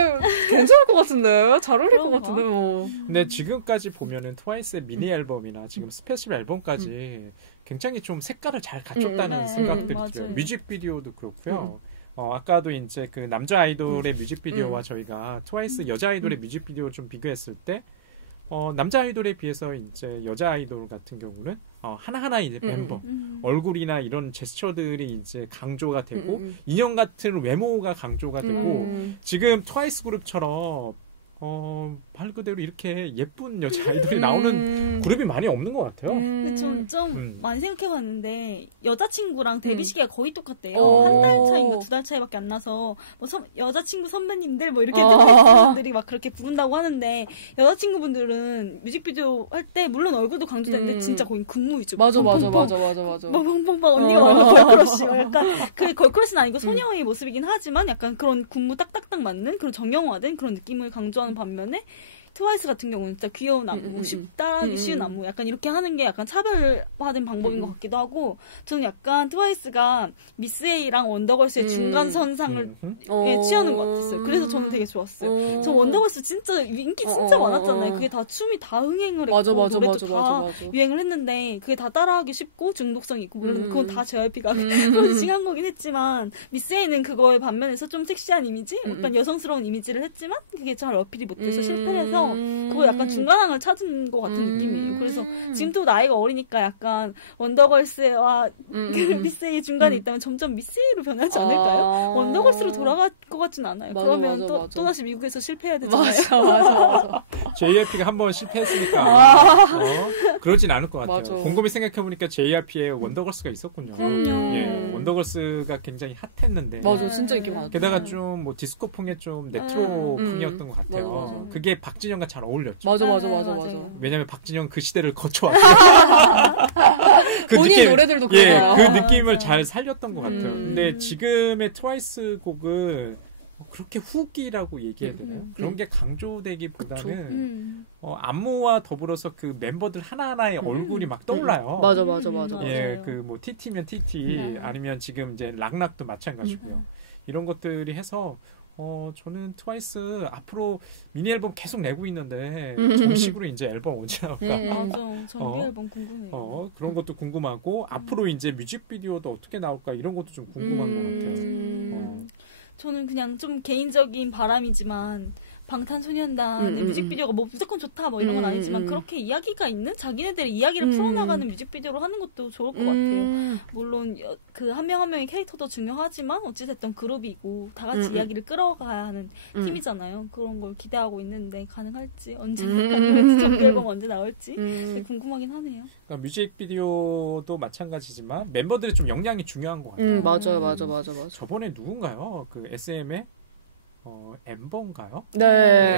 괜찮을 것 같은데 잘 어울릴 것 그런가? 같은데 뭐. 근데 지금까지 보면은 트와이스의 미니 앨범이나 지금 스페셜 앨범까지 굉장히 좀 색깔을 잘 갖췄다는 생각들이 맞아요. 들어요. 뮤직비디오도 그렇고요. 아까도 이제 그 남자 아이돌의 뮤직비디오와 저희가 트와이스 여자 아이돌의 뮤직비디오를 좀 비교했을 때 남자 아이돌에 비해서 이제 여자 아이돌 같은 경우는 하나하나 이제 멤버 얼굴이나 이런 제스처들이 이제 강조가 되고 인형 같은 외모가 강조가 되고 지금 트와이스 그룹처럼 말 그대로 이렇게 예쁜 여자 아이돌이 나오는 그룹이 많이 없는 것 같아요. 근데 전 좀 많이 생각해봤는데 여자친구랑 데뷔 시기가 거의 똑같대요. 오. 한 달 차인가 2달 차이밖에 안 나서 뭐 여자친구 선배님들 뭐 이렇게 분들이 막 그렇게 부른다고 하는데 여자친구분들은 뮤직비디오 할 때 물론 얼굴도 강조되는데 진짜 거의 근무 위주. 맞아. 뭐 뻥뻥뻥 언니가 완전 걸크러쉬. 약간 그 걸크러쉬는 아니고 소녀의 모습이긴 하지만 약간 그런 군무 딱딱딱 맞는 그런 정형화된 그런 느낌을 강조하는 반면에 트와이스 같은 경우는 진짜 귀여운 안무, 따라하기 쉬운 안무, 약간 이렇게 하는 게 약간 차별화된 방법인 것 같기도 하고, 저는 약간 트와이스가 미스 A랑 원더걸스의 중간선상을 취하는 것 같았어요. 그래서 저는 되게 좋았어요. 저 원더걸스 진짜 인기 진짜 많았잖아요. 그게 다 춤이 다 흥행을 했고, 노래도 다 유행을 했는데, 그게 다 따라하기 쉽고 중독성이 있고, 물론 그건 다 JYP가 프로듀싱한 거긴 했지만, 미스 A는 그거에 반면에서 좀 섹시한 이미지, 약간 여성스러운 이미지를 했지만, 그게 잘 어필이 못해서 실패를 해서, 그거 약간 중간항을 찾은 것 같은 느낌이에요. 그래서 지금도 나이가 어리니까 약간 원더걸스와 미스에이 중간에 있다면 점점 미스에이로 변하지 않을까요? 원더걸스로 돌아갈 것 같진 않아요. 그러면 또다시 미국에서 실패해야 되잖아요. 맞아. JYP가 한번 실패했으니까 그러진 않을 것 같아요. 맞아. 곰곰이 생각해보니까 JYP에 원더걸스가 있었군요. 그럼요. 예, 원더걸스가 굉장히 핫했는데 맞아, 진짜 인기 많았다. 게다가 좀 뭐 디스코풍의 좀 레트로풍이었던 것 같아요. 맞아. 그게 박진영과 잘 어울렸죠. 맞아. 왜냐면 박진영 그 시대를 거쳐왔고 그 본인 노래들도 그 그래요. 느낌을 잘 살렸던 것 같아요. 근데 지금의 트와이스 곡은 그렇게 후기라고 얘기해야 되나요? 그런 게 강조되기보다는 안무와 더불어서 그 멤버들 하나하나의 얼굴이 막 떠올라요. 맞아. 예, 그 뭐 TT면 TT 아니면 지금 이제 락락도 마찬가지고요. 이런 것들이 해서 저는 트와이스 앞으로 미니 앨범 계속 내고 있는데 정식으로 이제 앨범 언제 나올까? 맞아. 정규 앨범 궁금해요. 그런 것도 궁금하고 앞으로 이제 뮤직비디오도 어떻게 나올까 이런 것도 좀 궁금한 것 같아요. 저는 그냥 좀 개인적인 바람이지만 방탄소년단의 뮤직비디오가 뭐 무조건 좋다 뭐 이런 건 아니지만 그렇게 이야기가 있는 자기네들의 이야기를 풀어나가는 뮤직비디오로 하는 것도 좋을 것 같아요. 물론 그 한 명 한 명의 캐릭터도 중요하지만 어찌됐든 그룹이고 다 같이 이야기를 끌어가야 하는 팀이잖아요. 그런 걸 기대하고 있는데 가능할지 언제 가능할지 정규 앨범 언제 나올지 되게 궁금하긴 하네요. 그러니까 뮤직비디오도 마찬가지지만 멤버들의 좀 역량이 중요한 것 같아요. 맞아. 저번에 누군가요? 그 SM의 엠버인가요? 네.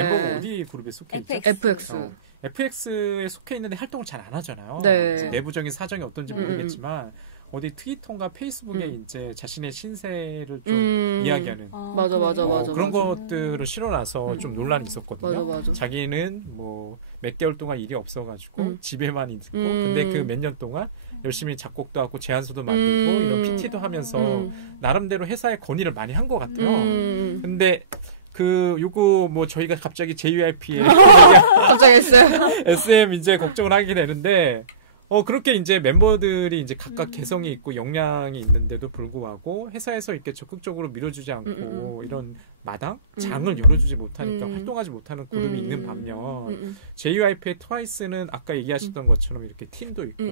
엠버가 어디 그룹에 속해 있죠? FX. FX에 속해 있는데 활동을 잘 안 하잖아요. 네. 내부적인 사정이 어떤지 모르겠지만 어디 트위터인가 페이스북에 이제 자신의 신세를 좀 이야기하는 맞아. 그런 것들을 실어놔서 좀 논란이 있었거든요. 맞아. 자기는 뭐 몇 개월 동안 일이 없어가지고 집에만 있고 근데 그 몇 년 동안 열심히 작곡도 하고 제안서도 만들고 이런 PT도 하면서 나름대로 회사에 건의를 많이 한 것 같아요. 근데 요거 뭐 저희가 갑자기 JYP에 갑자기 했어요. SM 이제 걱정을 하게 되는데 그렇게 이제 멤버들이 이제 각각 개성이 있고 역량이 있는데도 불구하고 회사에서 이렇게 적극적으로 밀어주지 않고 이런 마당? 장을 열어주지 못하니까 활동하지 못하는 그룹이 있는 반면 JYP의 트와이스는 아까 얘기하셨던 것처럼 이렇게 팀도 있고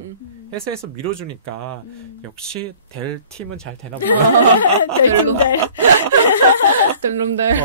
회사에서 밀어주니까 역시 될 팀은 잘 되나 보다. 델롬델.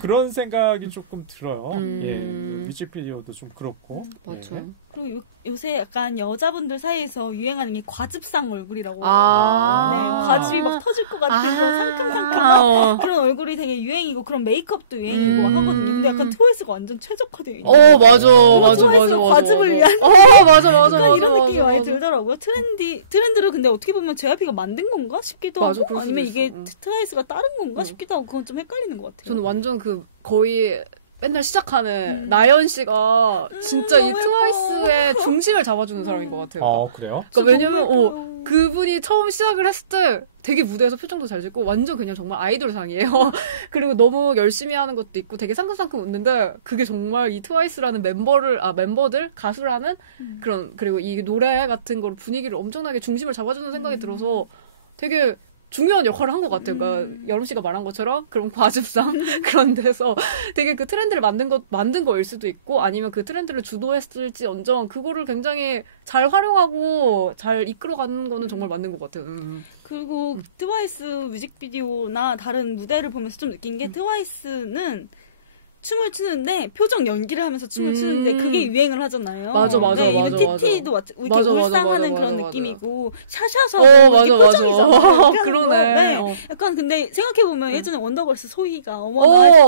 그런 생각이 조금 들어요. 예, 뮤직비디오도 좀 그렇고. 맞죠. 예. 그리고 요새 약간 여자분들 사이에서 유행하는 게 과즙상 얼굴이라고. 네, 과즙이 막 터질 것 같은 그런 상큼상큼한 그런 얼굴이 되게 유행이고 그런 메이크업도 유행이고 하거든요. 근데 약간 트와이스가 완전 최적화되어 있는. 맞아. 과즙을 위한. 맞아. 이런 느낌이 많이 들더라고요. 트렌드를 근데 어떻게 보면 JYP가 만든 건가 싶기도 맞아, 하고 아니면 이게 트와이스가 따른 건가 싶기도 하고 그건 좀 헷갈리는 것 같아요. 저는 완전 거의 맨날 시작하는 나연 씨가 진짜 이 트와이스의 중심을 잡아주는 사람인 것 같아요. 그래요? 그러니까 왜냐면 그분이 처음 시작을 했을 때 되게 무대에서 표정도 잘 짓고 완전 그냥 정말 아이돌상이에요. 그리고 너무 열심히 하는 것도 있고 되게 상큼상큼 웃는데 그게 정말 이 트와이스라는 멤버들 가수라는 그런 그리고 이 노래 같은 걸 분위기를 엄청나게 중심을 잡아주는 생각이 들어서 되게 중요한 역할을 한 것 같아요. 그러니까 여름 씨가 말한 것처럼 그런 과즙상 그런 데서 되게 그 트렌드를 만든 거일 수도 있고 아니면 그 트렌드를 주도했을지 언정 그거를 굉장히 잘 활용하고 잘 이끌어가는 거는 정말 맞는 것 같아요. 그리고 트와이스 뮤직비디오나 다른 무대를 보면서 좀 느낀 게 트와이스는 춤을 추는데 표정 연기를 하면서 춤을 추는데 그게 유행을 하잖아요. 맞아. 이거 TT도 이렇게 울상하는 그런 느낌이고 샤샤샤 이게 맞아. 표정이잖아요. 그러네. 네. 약간 근데 생각해 보면 예전에 원더걸스 소희가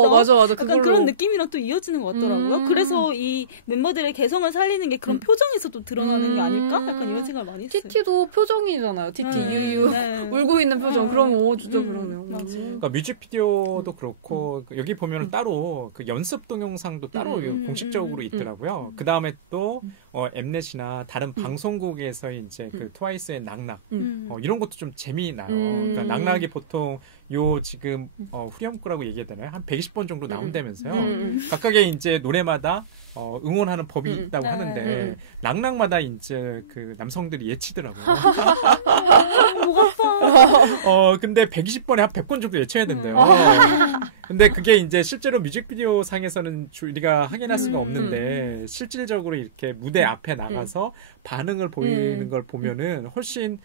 맞아. 약간 그런 느낌이랑 또 이어지는 것 같더라고요. 그래서 이 멤버들의 개성을 살리는 게 그런 표정에서도 드러나는 게 아닐까? 약간 이런 생각을 많이 했어요. TT도 표정이잖아요. TT 유유 울고 있는 표정. 그럼 진짜 그러네요. 그러니까 뮤직비디오도 그렇고 여기 보면은 따로 그 연습 동영상도 따로 공식적으로 있더라고요. 그 다음에 또 엠넷이나 다른 방송국에서 이제 그 트와이스의 낙낙 이런 것도 좀 재미나요. 그러니까 낙낙이 보통 요 지금 후렴구라고 얘기해야 되나요? 한 120번 정도 나온다면서요. 각각의 이제 노래마다 응원하는 법이 있다고 하는데 낙낙마다 이제 그 남성들이 예치더라고요. 근데 120번에 한 100번 정도 예쳐야 된대요. 근데 그게 이제 실제로 뮤직비디오 상에서는 우리가 확인할 수가 없는데 실질적으로 이렇게 무대 앞에 나가서 반응을 보이는 걸 보면은 훨씬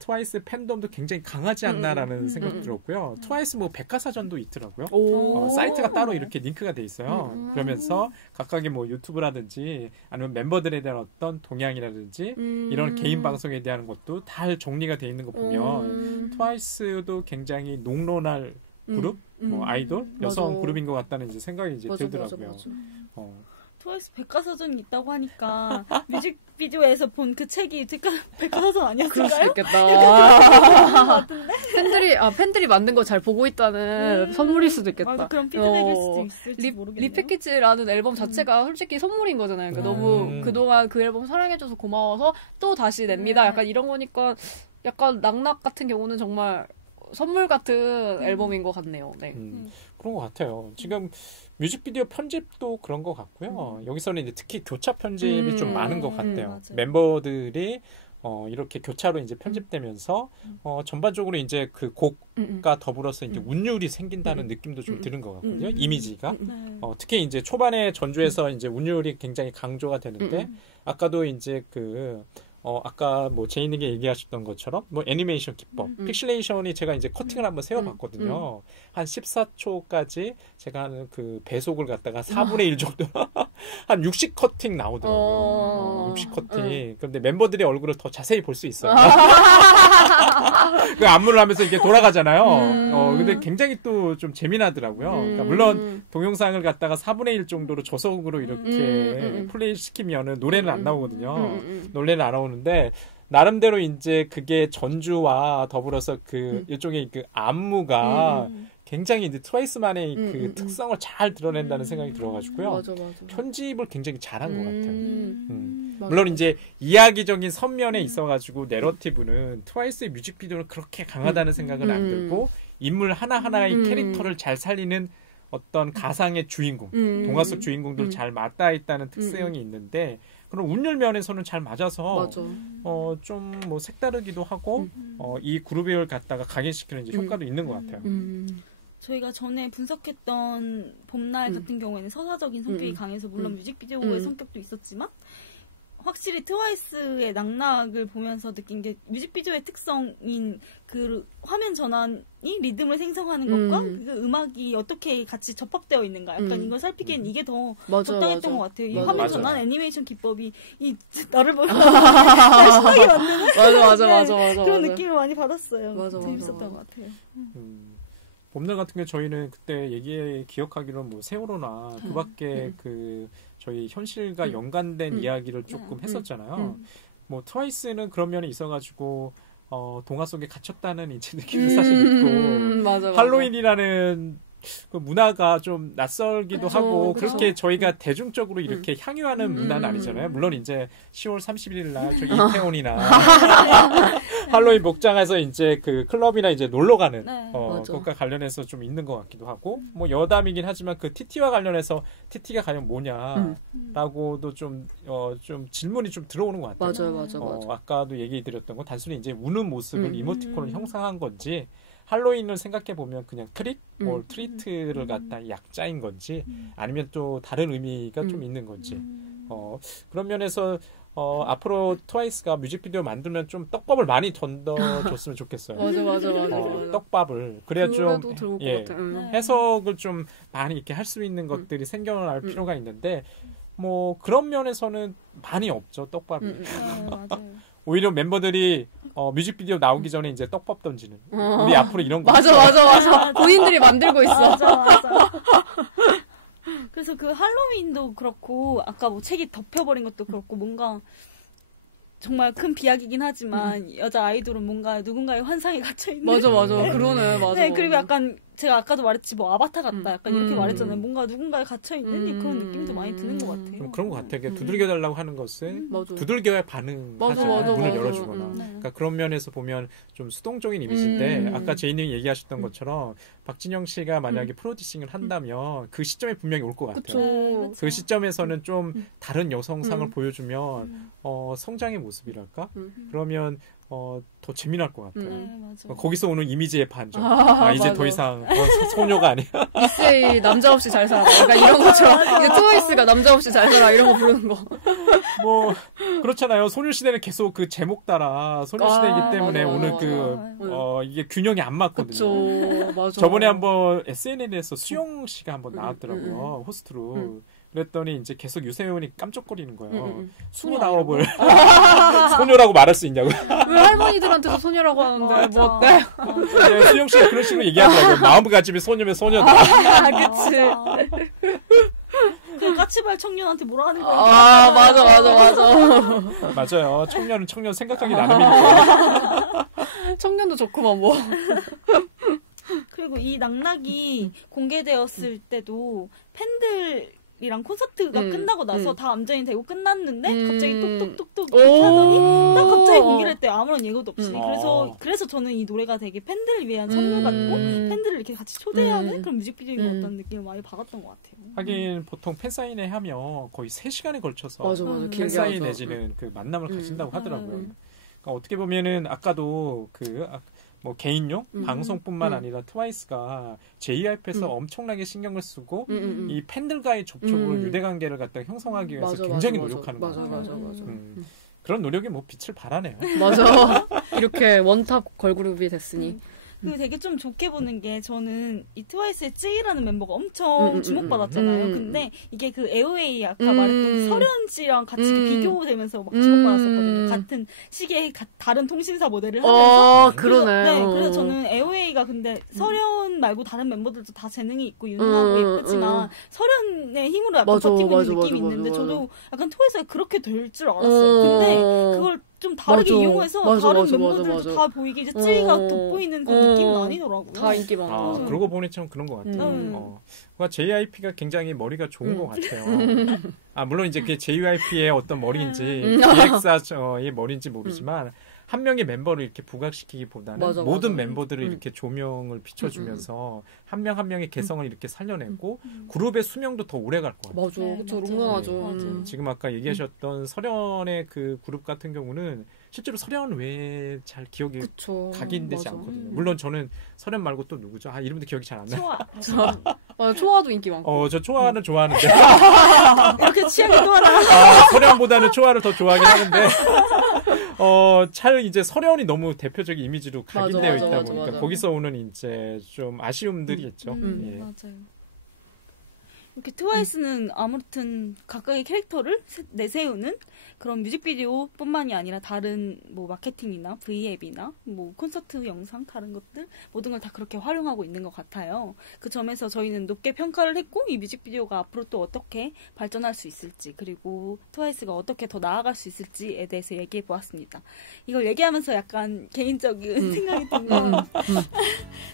트와이스 팬덤도 굉장히 강하지 않나라는 생각도 들었고요. 트와이스 뭐 백과사전도 있더라고요. 사이트가 따로 이렇게 링크가 돼 있어요. 그러면서 각각의 뭐 유튜브라든지 아니면 멤버들에 대한 어떤 동향이라든지 이런 개인 방송에 대한 것도 다 정리가 돼 있는 거 보면 트와이스도 굉장히 농론할 그룹, 뭐 아이돌, 여성 그룹인 것 같다는 이제 생각이 이제 들더라고요. 맞아. 트와이스 백과사전이 있다고 하니까 뮤직비디오에서 본 그 책이 백과사전 아니었을까요? 그럴 수 있겠다. 팬들이 만든 거 잘 보고 있다는 선물일 수도 있겠다. 맞아, 그런 피드백일 수도 있을지 모르겠네요. 리패키지라는 앨범 자체가 솔직히 선물인 거잖아요. 그러니까 너무 그동안 그 앨범 사랑해줘서 고마워서 또 다시 냅니다. 약간 이런 거니까 약간 낙낙 같은 경우는 정말 선물 같은 앨범인 것 같네요. 네. 그런 것 같아요. 지금 뮤직비디오 편집도 그런 것 같고요. 여기서는 이제 특히 교차 편집이 좀 많은 것 같아요. 멤버들이 이렇게 교차로 이제 편집되면서 전반적으로 이제 그 곡과 더불어서 이제 운율이 생긴다는 느낌도 좀 드는 것 같거든요. 이미지가 특히 이제 초반에 전주에서 이제 운율이 굉장히 강조가 되는데 아까도 이제 아까 뭐 제이님이 얘기하셨던 것처럼 뭐 애니메이션 기법, 픽셀레이션이 제가 이제 커팅을 한번 세워봤거든요. 한 14초까지 제가 하는 그 배속을 갖다가 4분의 1 정도 한 60 커팅 나오더라고요. 60 커팅. 그런데 멤버들의 얼굴을 더 자세히 볼 수 있어요. 그 안무를 하면서 이게 돌아가잖아요. 근데 굉장히 또 좀 재미나더라고요. 그러니까 물론 동영상을 갖다가 4분의 1 정도로 저속으로 이렇게 플레이 시키면은 노래는 안 나오거든요. 노래는 안 나오는데 나름대로 이제 그게 전주와 더불어서 그 일종의 그 안무가 굉장히 이제 트와이스만의 그 특성을 잘 드러낸다는 생각이 들어가지고요. 맞아. 편집을 굉장히 잘한 것 같아요. 물론 이제 이야기적인 선면에 있어가지고 내러티브는 트와이스의 뮤직비디오는 그렇게 강하다는 생각은 안 들고 인물 하나하나의 캐릭터를 잘 살리는 어떤 가상의 주인공, 동화 속 주인공들 잘 맞닿아 있다는 특성이 있는데 그런 운율 면에서는 잘 맞아서 맞아. 좀 뭐 색다르기도 하고 이 그룹을 갖다가 각인시키는 이제 효과도 있는 것 같아요. 저희가 전에 분석했던 봄날 같은 경우에는 서사적인 성격이 강해서 물론 뮤직비디오의 성격도 있었지만 확실히 트와이스의 낙낙을 보면서 느낀 게 뮤직비디오의 특성인 그 화면 전환이 리듬을 생성하는 것과 그 음악이 어떻게 같이 접합되어 있는가 약간 이걸 살피기엔 이게 더 적당했던 것 같아요. 이 맞아, 화면 맞아. 전환 애니메이션 기법이 이 나를 보고 날 신나게 만드는 맞아. 그런 느낌을 많이 받았어요. 맞아. 재밌었던 것 같아요. 봄날 같은 경우 저희는 그때 기억하기로는 뭐 세월호나 그밖에 그 저희 현실과 연관된 이야기를 조금 했었잖아요. 뭐 트와이스는 그런 면이 있어가지고 동화 속에 갇혔다는 이제 느낌도 사실 있고 맞아. 할로윈이라는 그 문화가 좀 낯설기도 그쵸, 하고 그쵸. 그렇게 저희가 대중적으로 이렇게 향유하는 문화는 아니잖아요. 물론 이제 10월 31일 날 저 이태원이나 할로윈 목장에서 이제 그 클럽이나 이제 놀러 가는 네. 맞아. 그것과 관련해서 좀 있는 것 같기도 하고 뭐 여담이긴 하지만 그 TT와 관련해서 TT가 과연 뭐냐라고도 좀 질문이 좀 들어오는 것 같아요. 맞아. 아까도 얘기 드렸던 건 단순히 이제 우는 모습을 이모티콘을 형상한 건지 할로윈을 생각해 보면 그냥 트릭, 트리트를 갖다 약자인 건지 아니면 또 다른 의미가 좀 있는 건지 그런 면에서 앞으로 트와이스가 뮤직비디오 만들면 좀 떡밥을 많이 던져줬으면 좋겠어요. 맞아. 떡밥을 그래야 좀 좋을 것 같아. 해석을 좀 많이 이렇게 할 수 있는 것들이 생겨날 필요가 있는데 뭐 그런 면에서는 많이 없죠 떡밥이. 맞아요. 오히려 멤버들이 뮤직비디오 나오기 전에 이제 떡밥 던지는. 우리 앞으로 이런 거. 맞아. 본인들이 만들고 있어. 맞아. 그래서 그 할로윈도 그렇고 아까 뭐 책이 덮여버린 것도 그렇고 뭔가 정말 큰 비약이긴 하지만 여자 아이돌은 뭔가 누군가의 환상에 갇혀있는 맞아. 그러네. 맞아. 네, 그리고 약간 제가 아까도 말했지 뭐 아바타 같다 약간 이렇게 말했잖아요. 뭔가 누군가에 갇혀있는 그런 느낌도 많이 드는 것 같아요. 좀 그런 것 같아요. 두들겨달라고 하는 것은 맞아. 두들겨야 반응하잖아요. 맞아. 문을 맞아. 열어주거나. 그러니까 그런 면에서 보면 좀 수동적인 이미지인데 아까 제이님이 얘기하셨던 것처럼 박진영 씨가 만약에 프로듀싱을 한다면 그 시점에 분명히 올 것 같아요. 그쵸. 그 시점에서는 좀 다른 여성상을 보여주면 성장의 모습이랄까? 그러면 더 재미날 것 같아요. 네, 맞아. 거기서 오는 이미지의 반전. 이제 맞아. 더 이상 소녀가 아니야. 이세이 남자 없이 잘 살아. 약간 이런 것처럼 이제 트와이스가 남자 없이 잘 살아 이런 거 부르는 거. 뭐 그렇잖아요. 소녀시대는 계속 그 제목 따라 소녀시대이기 때문에 맞아. 오늘 이게 균형이 안 맞거든요. 그쵸. 맞아. 저번에 한번 SNL에서 수영 씨가 한번 나왔더라고요. 호스트로. 그랬더니 이제 계속 유세윤이 깜짝거리는 거예요. 29을 소녀라고 말할 수 있냐고. 왜 할머니들한테도 소녀라고 하는데 뭐 어때? 네, 수영 씨가 그런 식으로 얘기하더라고요. 마음가짐이 소녀면 소녀다. 그치. 그 까치발 청년한테 뭐라 하는 거야? 맞아. 맞아요. 청년은 청년 생각하기 나름이니까. 청년도 좋구만 뭐. 그리고 이 낙낙이 공개되었을 때도 팬들이랑 콘서트가 끝나고 나서 다 암전이 되고 끝났는데 갑자기 톡톡톡톡 이렇게 하더니 딱 갑자기 공개를 했대요. 아무런 예고도 없이. 그래서 저는 이 노래가 되게 팬들을 위한 선물 같고 팬들을 이렇게 같이 초대하는 그런 뮤직비디오인 것 같다는 느낌을 많이 받았던 것 같아요. 하긴 보통 팬사인회 하면 거의 3시간에 걸쳐서 맞아. 팬사인 내지는 그 만남을 가진다고 하더라고요. 그러니까 어떻게 보면은 아까도 뭐 개인용 방송뿐만 아니라 트와이스가 JYP에서 엄청나게 신경을 쓰고 이 팬들과의 접촉으로 유대관계를 갖다 형성하기 위해서 굉장히 노력하는 것 같아요. 맞아. 그런 노력이 뭐 빛을 발하네요. 맞아. 이렇게 원탑 걸그룹이 됐으니. 그리고 되게 좀 좋게 보는 게 저는 이 트와이스의 쯔이라는 멤버가 엄청 주목받았잖아요. 근데 이게 그 에어웨이 아까 말했던 그 설현 씨랑 같이 비교되면서 막 주목받았었거든요. 같은 시기에 다른 통신사 모델을 하면서. 그러네. 그래서 저는 에어웨이가 근데 설현 말고 다른 멤버들도 다 재능이 있고 유능하고 예쁘지만 설현의 힘으로 약간 버티고 있는 느낌이 있는데 저도 약간 트와이스가 그렇게 될 줄 알았어요. 근데 그걸 좀 다르게 이용해서 다른 멤버들도 다 보이게 이제 쯔이가 돋보이는 그런 느낌은 아니더라고요. 다 인기 많아. 그러고 보니 참 그런 것 같아요. JYP가 굉장히 머리가 좋은 것 같아요. 물론 이제 그게 JYP의 어떤 머리인지 기획사의 머리인지 모르지만 한 명의 멤버를 이렇게 부각시키기보다는 맞아, 모든 맞아. 멤버들을 이렇게 조명을 비춰주면서 한 명 한 명의 개성을 이렇게 살려내고 그룹의 수명도 더 오래 갈 것 같아요. 맞아. 네, 그쵸. 맞아요. 롱런하죠. 맞아요. 지금 아까 얘기하셨던 설현의 그 그룹 같은 경우는 실제로 설현 외에 잘 기억이 그쵸. 각인되지 맞아. 않거든요. 물론 저는 설현 말고 또 누구죠? 아, 이름도 기억이 잘 안 나요. 초아. 맞아. 초아도 인기 많고. 저 초아는 좋아하는데. 이렇게 취향이 또 하나. 설현보다는 초아를 더 좋아하긴 하는데. 잘 이제 설현이 너무 대표적인 이미지로 각인되어 맞아, 있다 맞아, 보니까 맞아. 거기서 오는 이제 좀 아쉬움들이 있죠. 예. 맞아요. 이렇게 트와이스는 아무튼 각각의 캐릭터를 내세우는 그런 뮤직비디오뿐만이 아니라 다른 뭐 마케팅이나 V앱이나 뭐 콘서트 영상 다른 것들 모든 걸 다 그렇게 활용하고 있는 것 같아요. 그 점에서 저희는 높게 평가를 했고 이 뮤직비디오가 앞으로 또 어떻게 발전할 수 있을지 그리고 트와이스가 어떻게 더 나아갈 수 있을지에 대해서 얘기해 보았습니다. 이걸 얘기하면서 약간 개인적인 생각이 든 건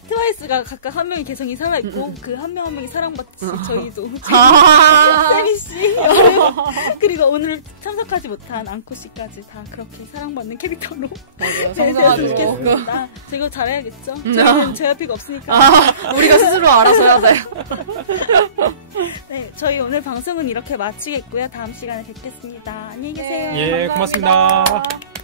트와이스가 각각 한 명의 개성이 살아있고 그 한 명 한 명이 사랑받듯이 저희도 세미 씨 그리고 오늘 참석하지 못한 앙코 씨까지 다 그렇게 사랑받는 캐릭터로 맞아요. 되었으면 성장하죠. 좋겠습니다. 저 이거 잘해야겠죠? 저희는 JYP가 없으니까. 우리가 스스로 알아서 해야 돼. 네, 저희 오늘 방송은 이렇게 마치겠고요. 다음 시간에 뵙겠습니다. 안녕히 계세요. 예, 감사합니다. 고맙습니다.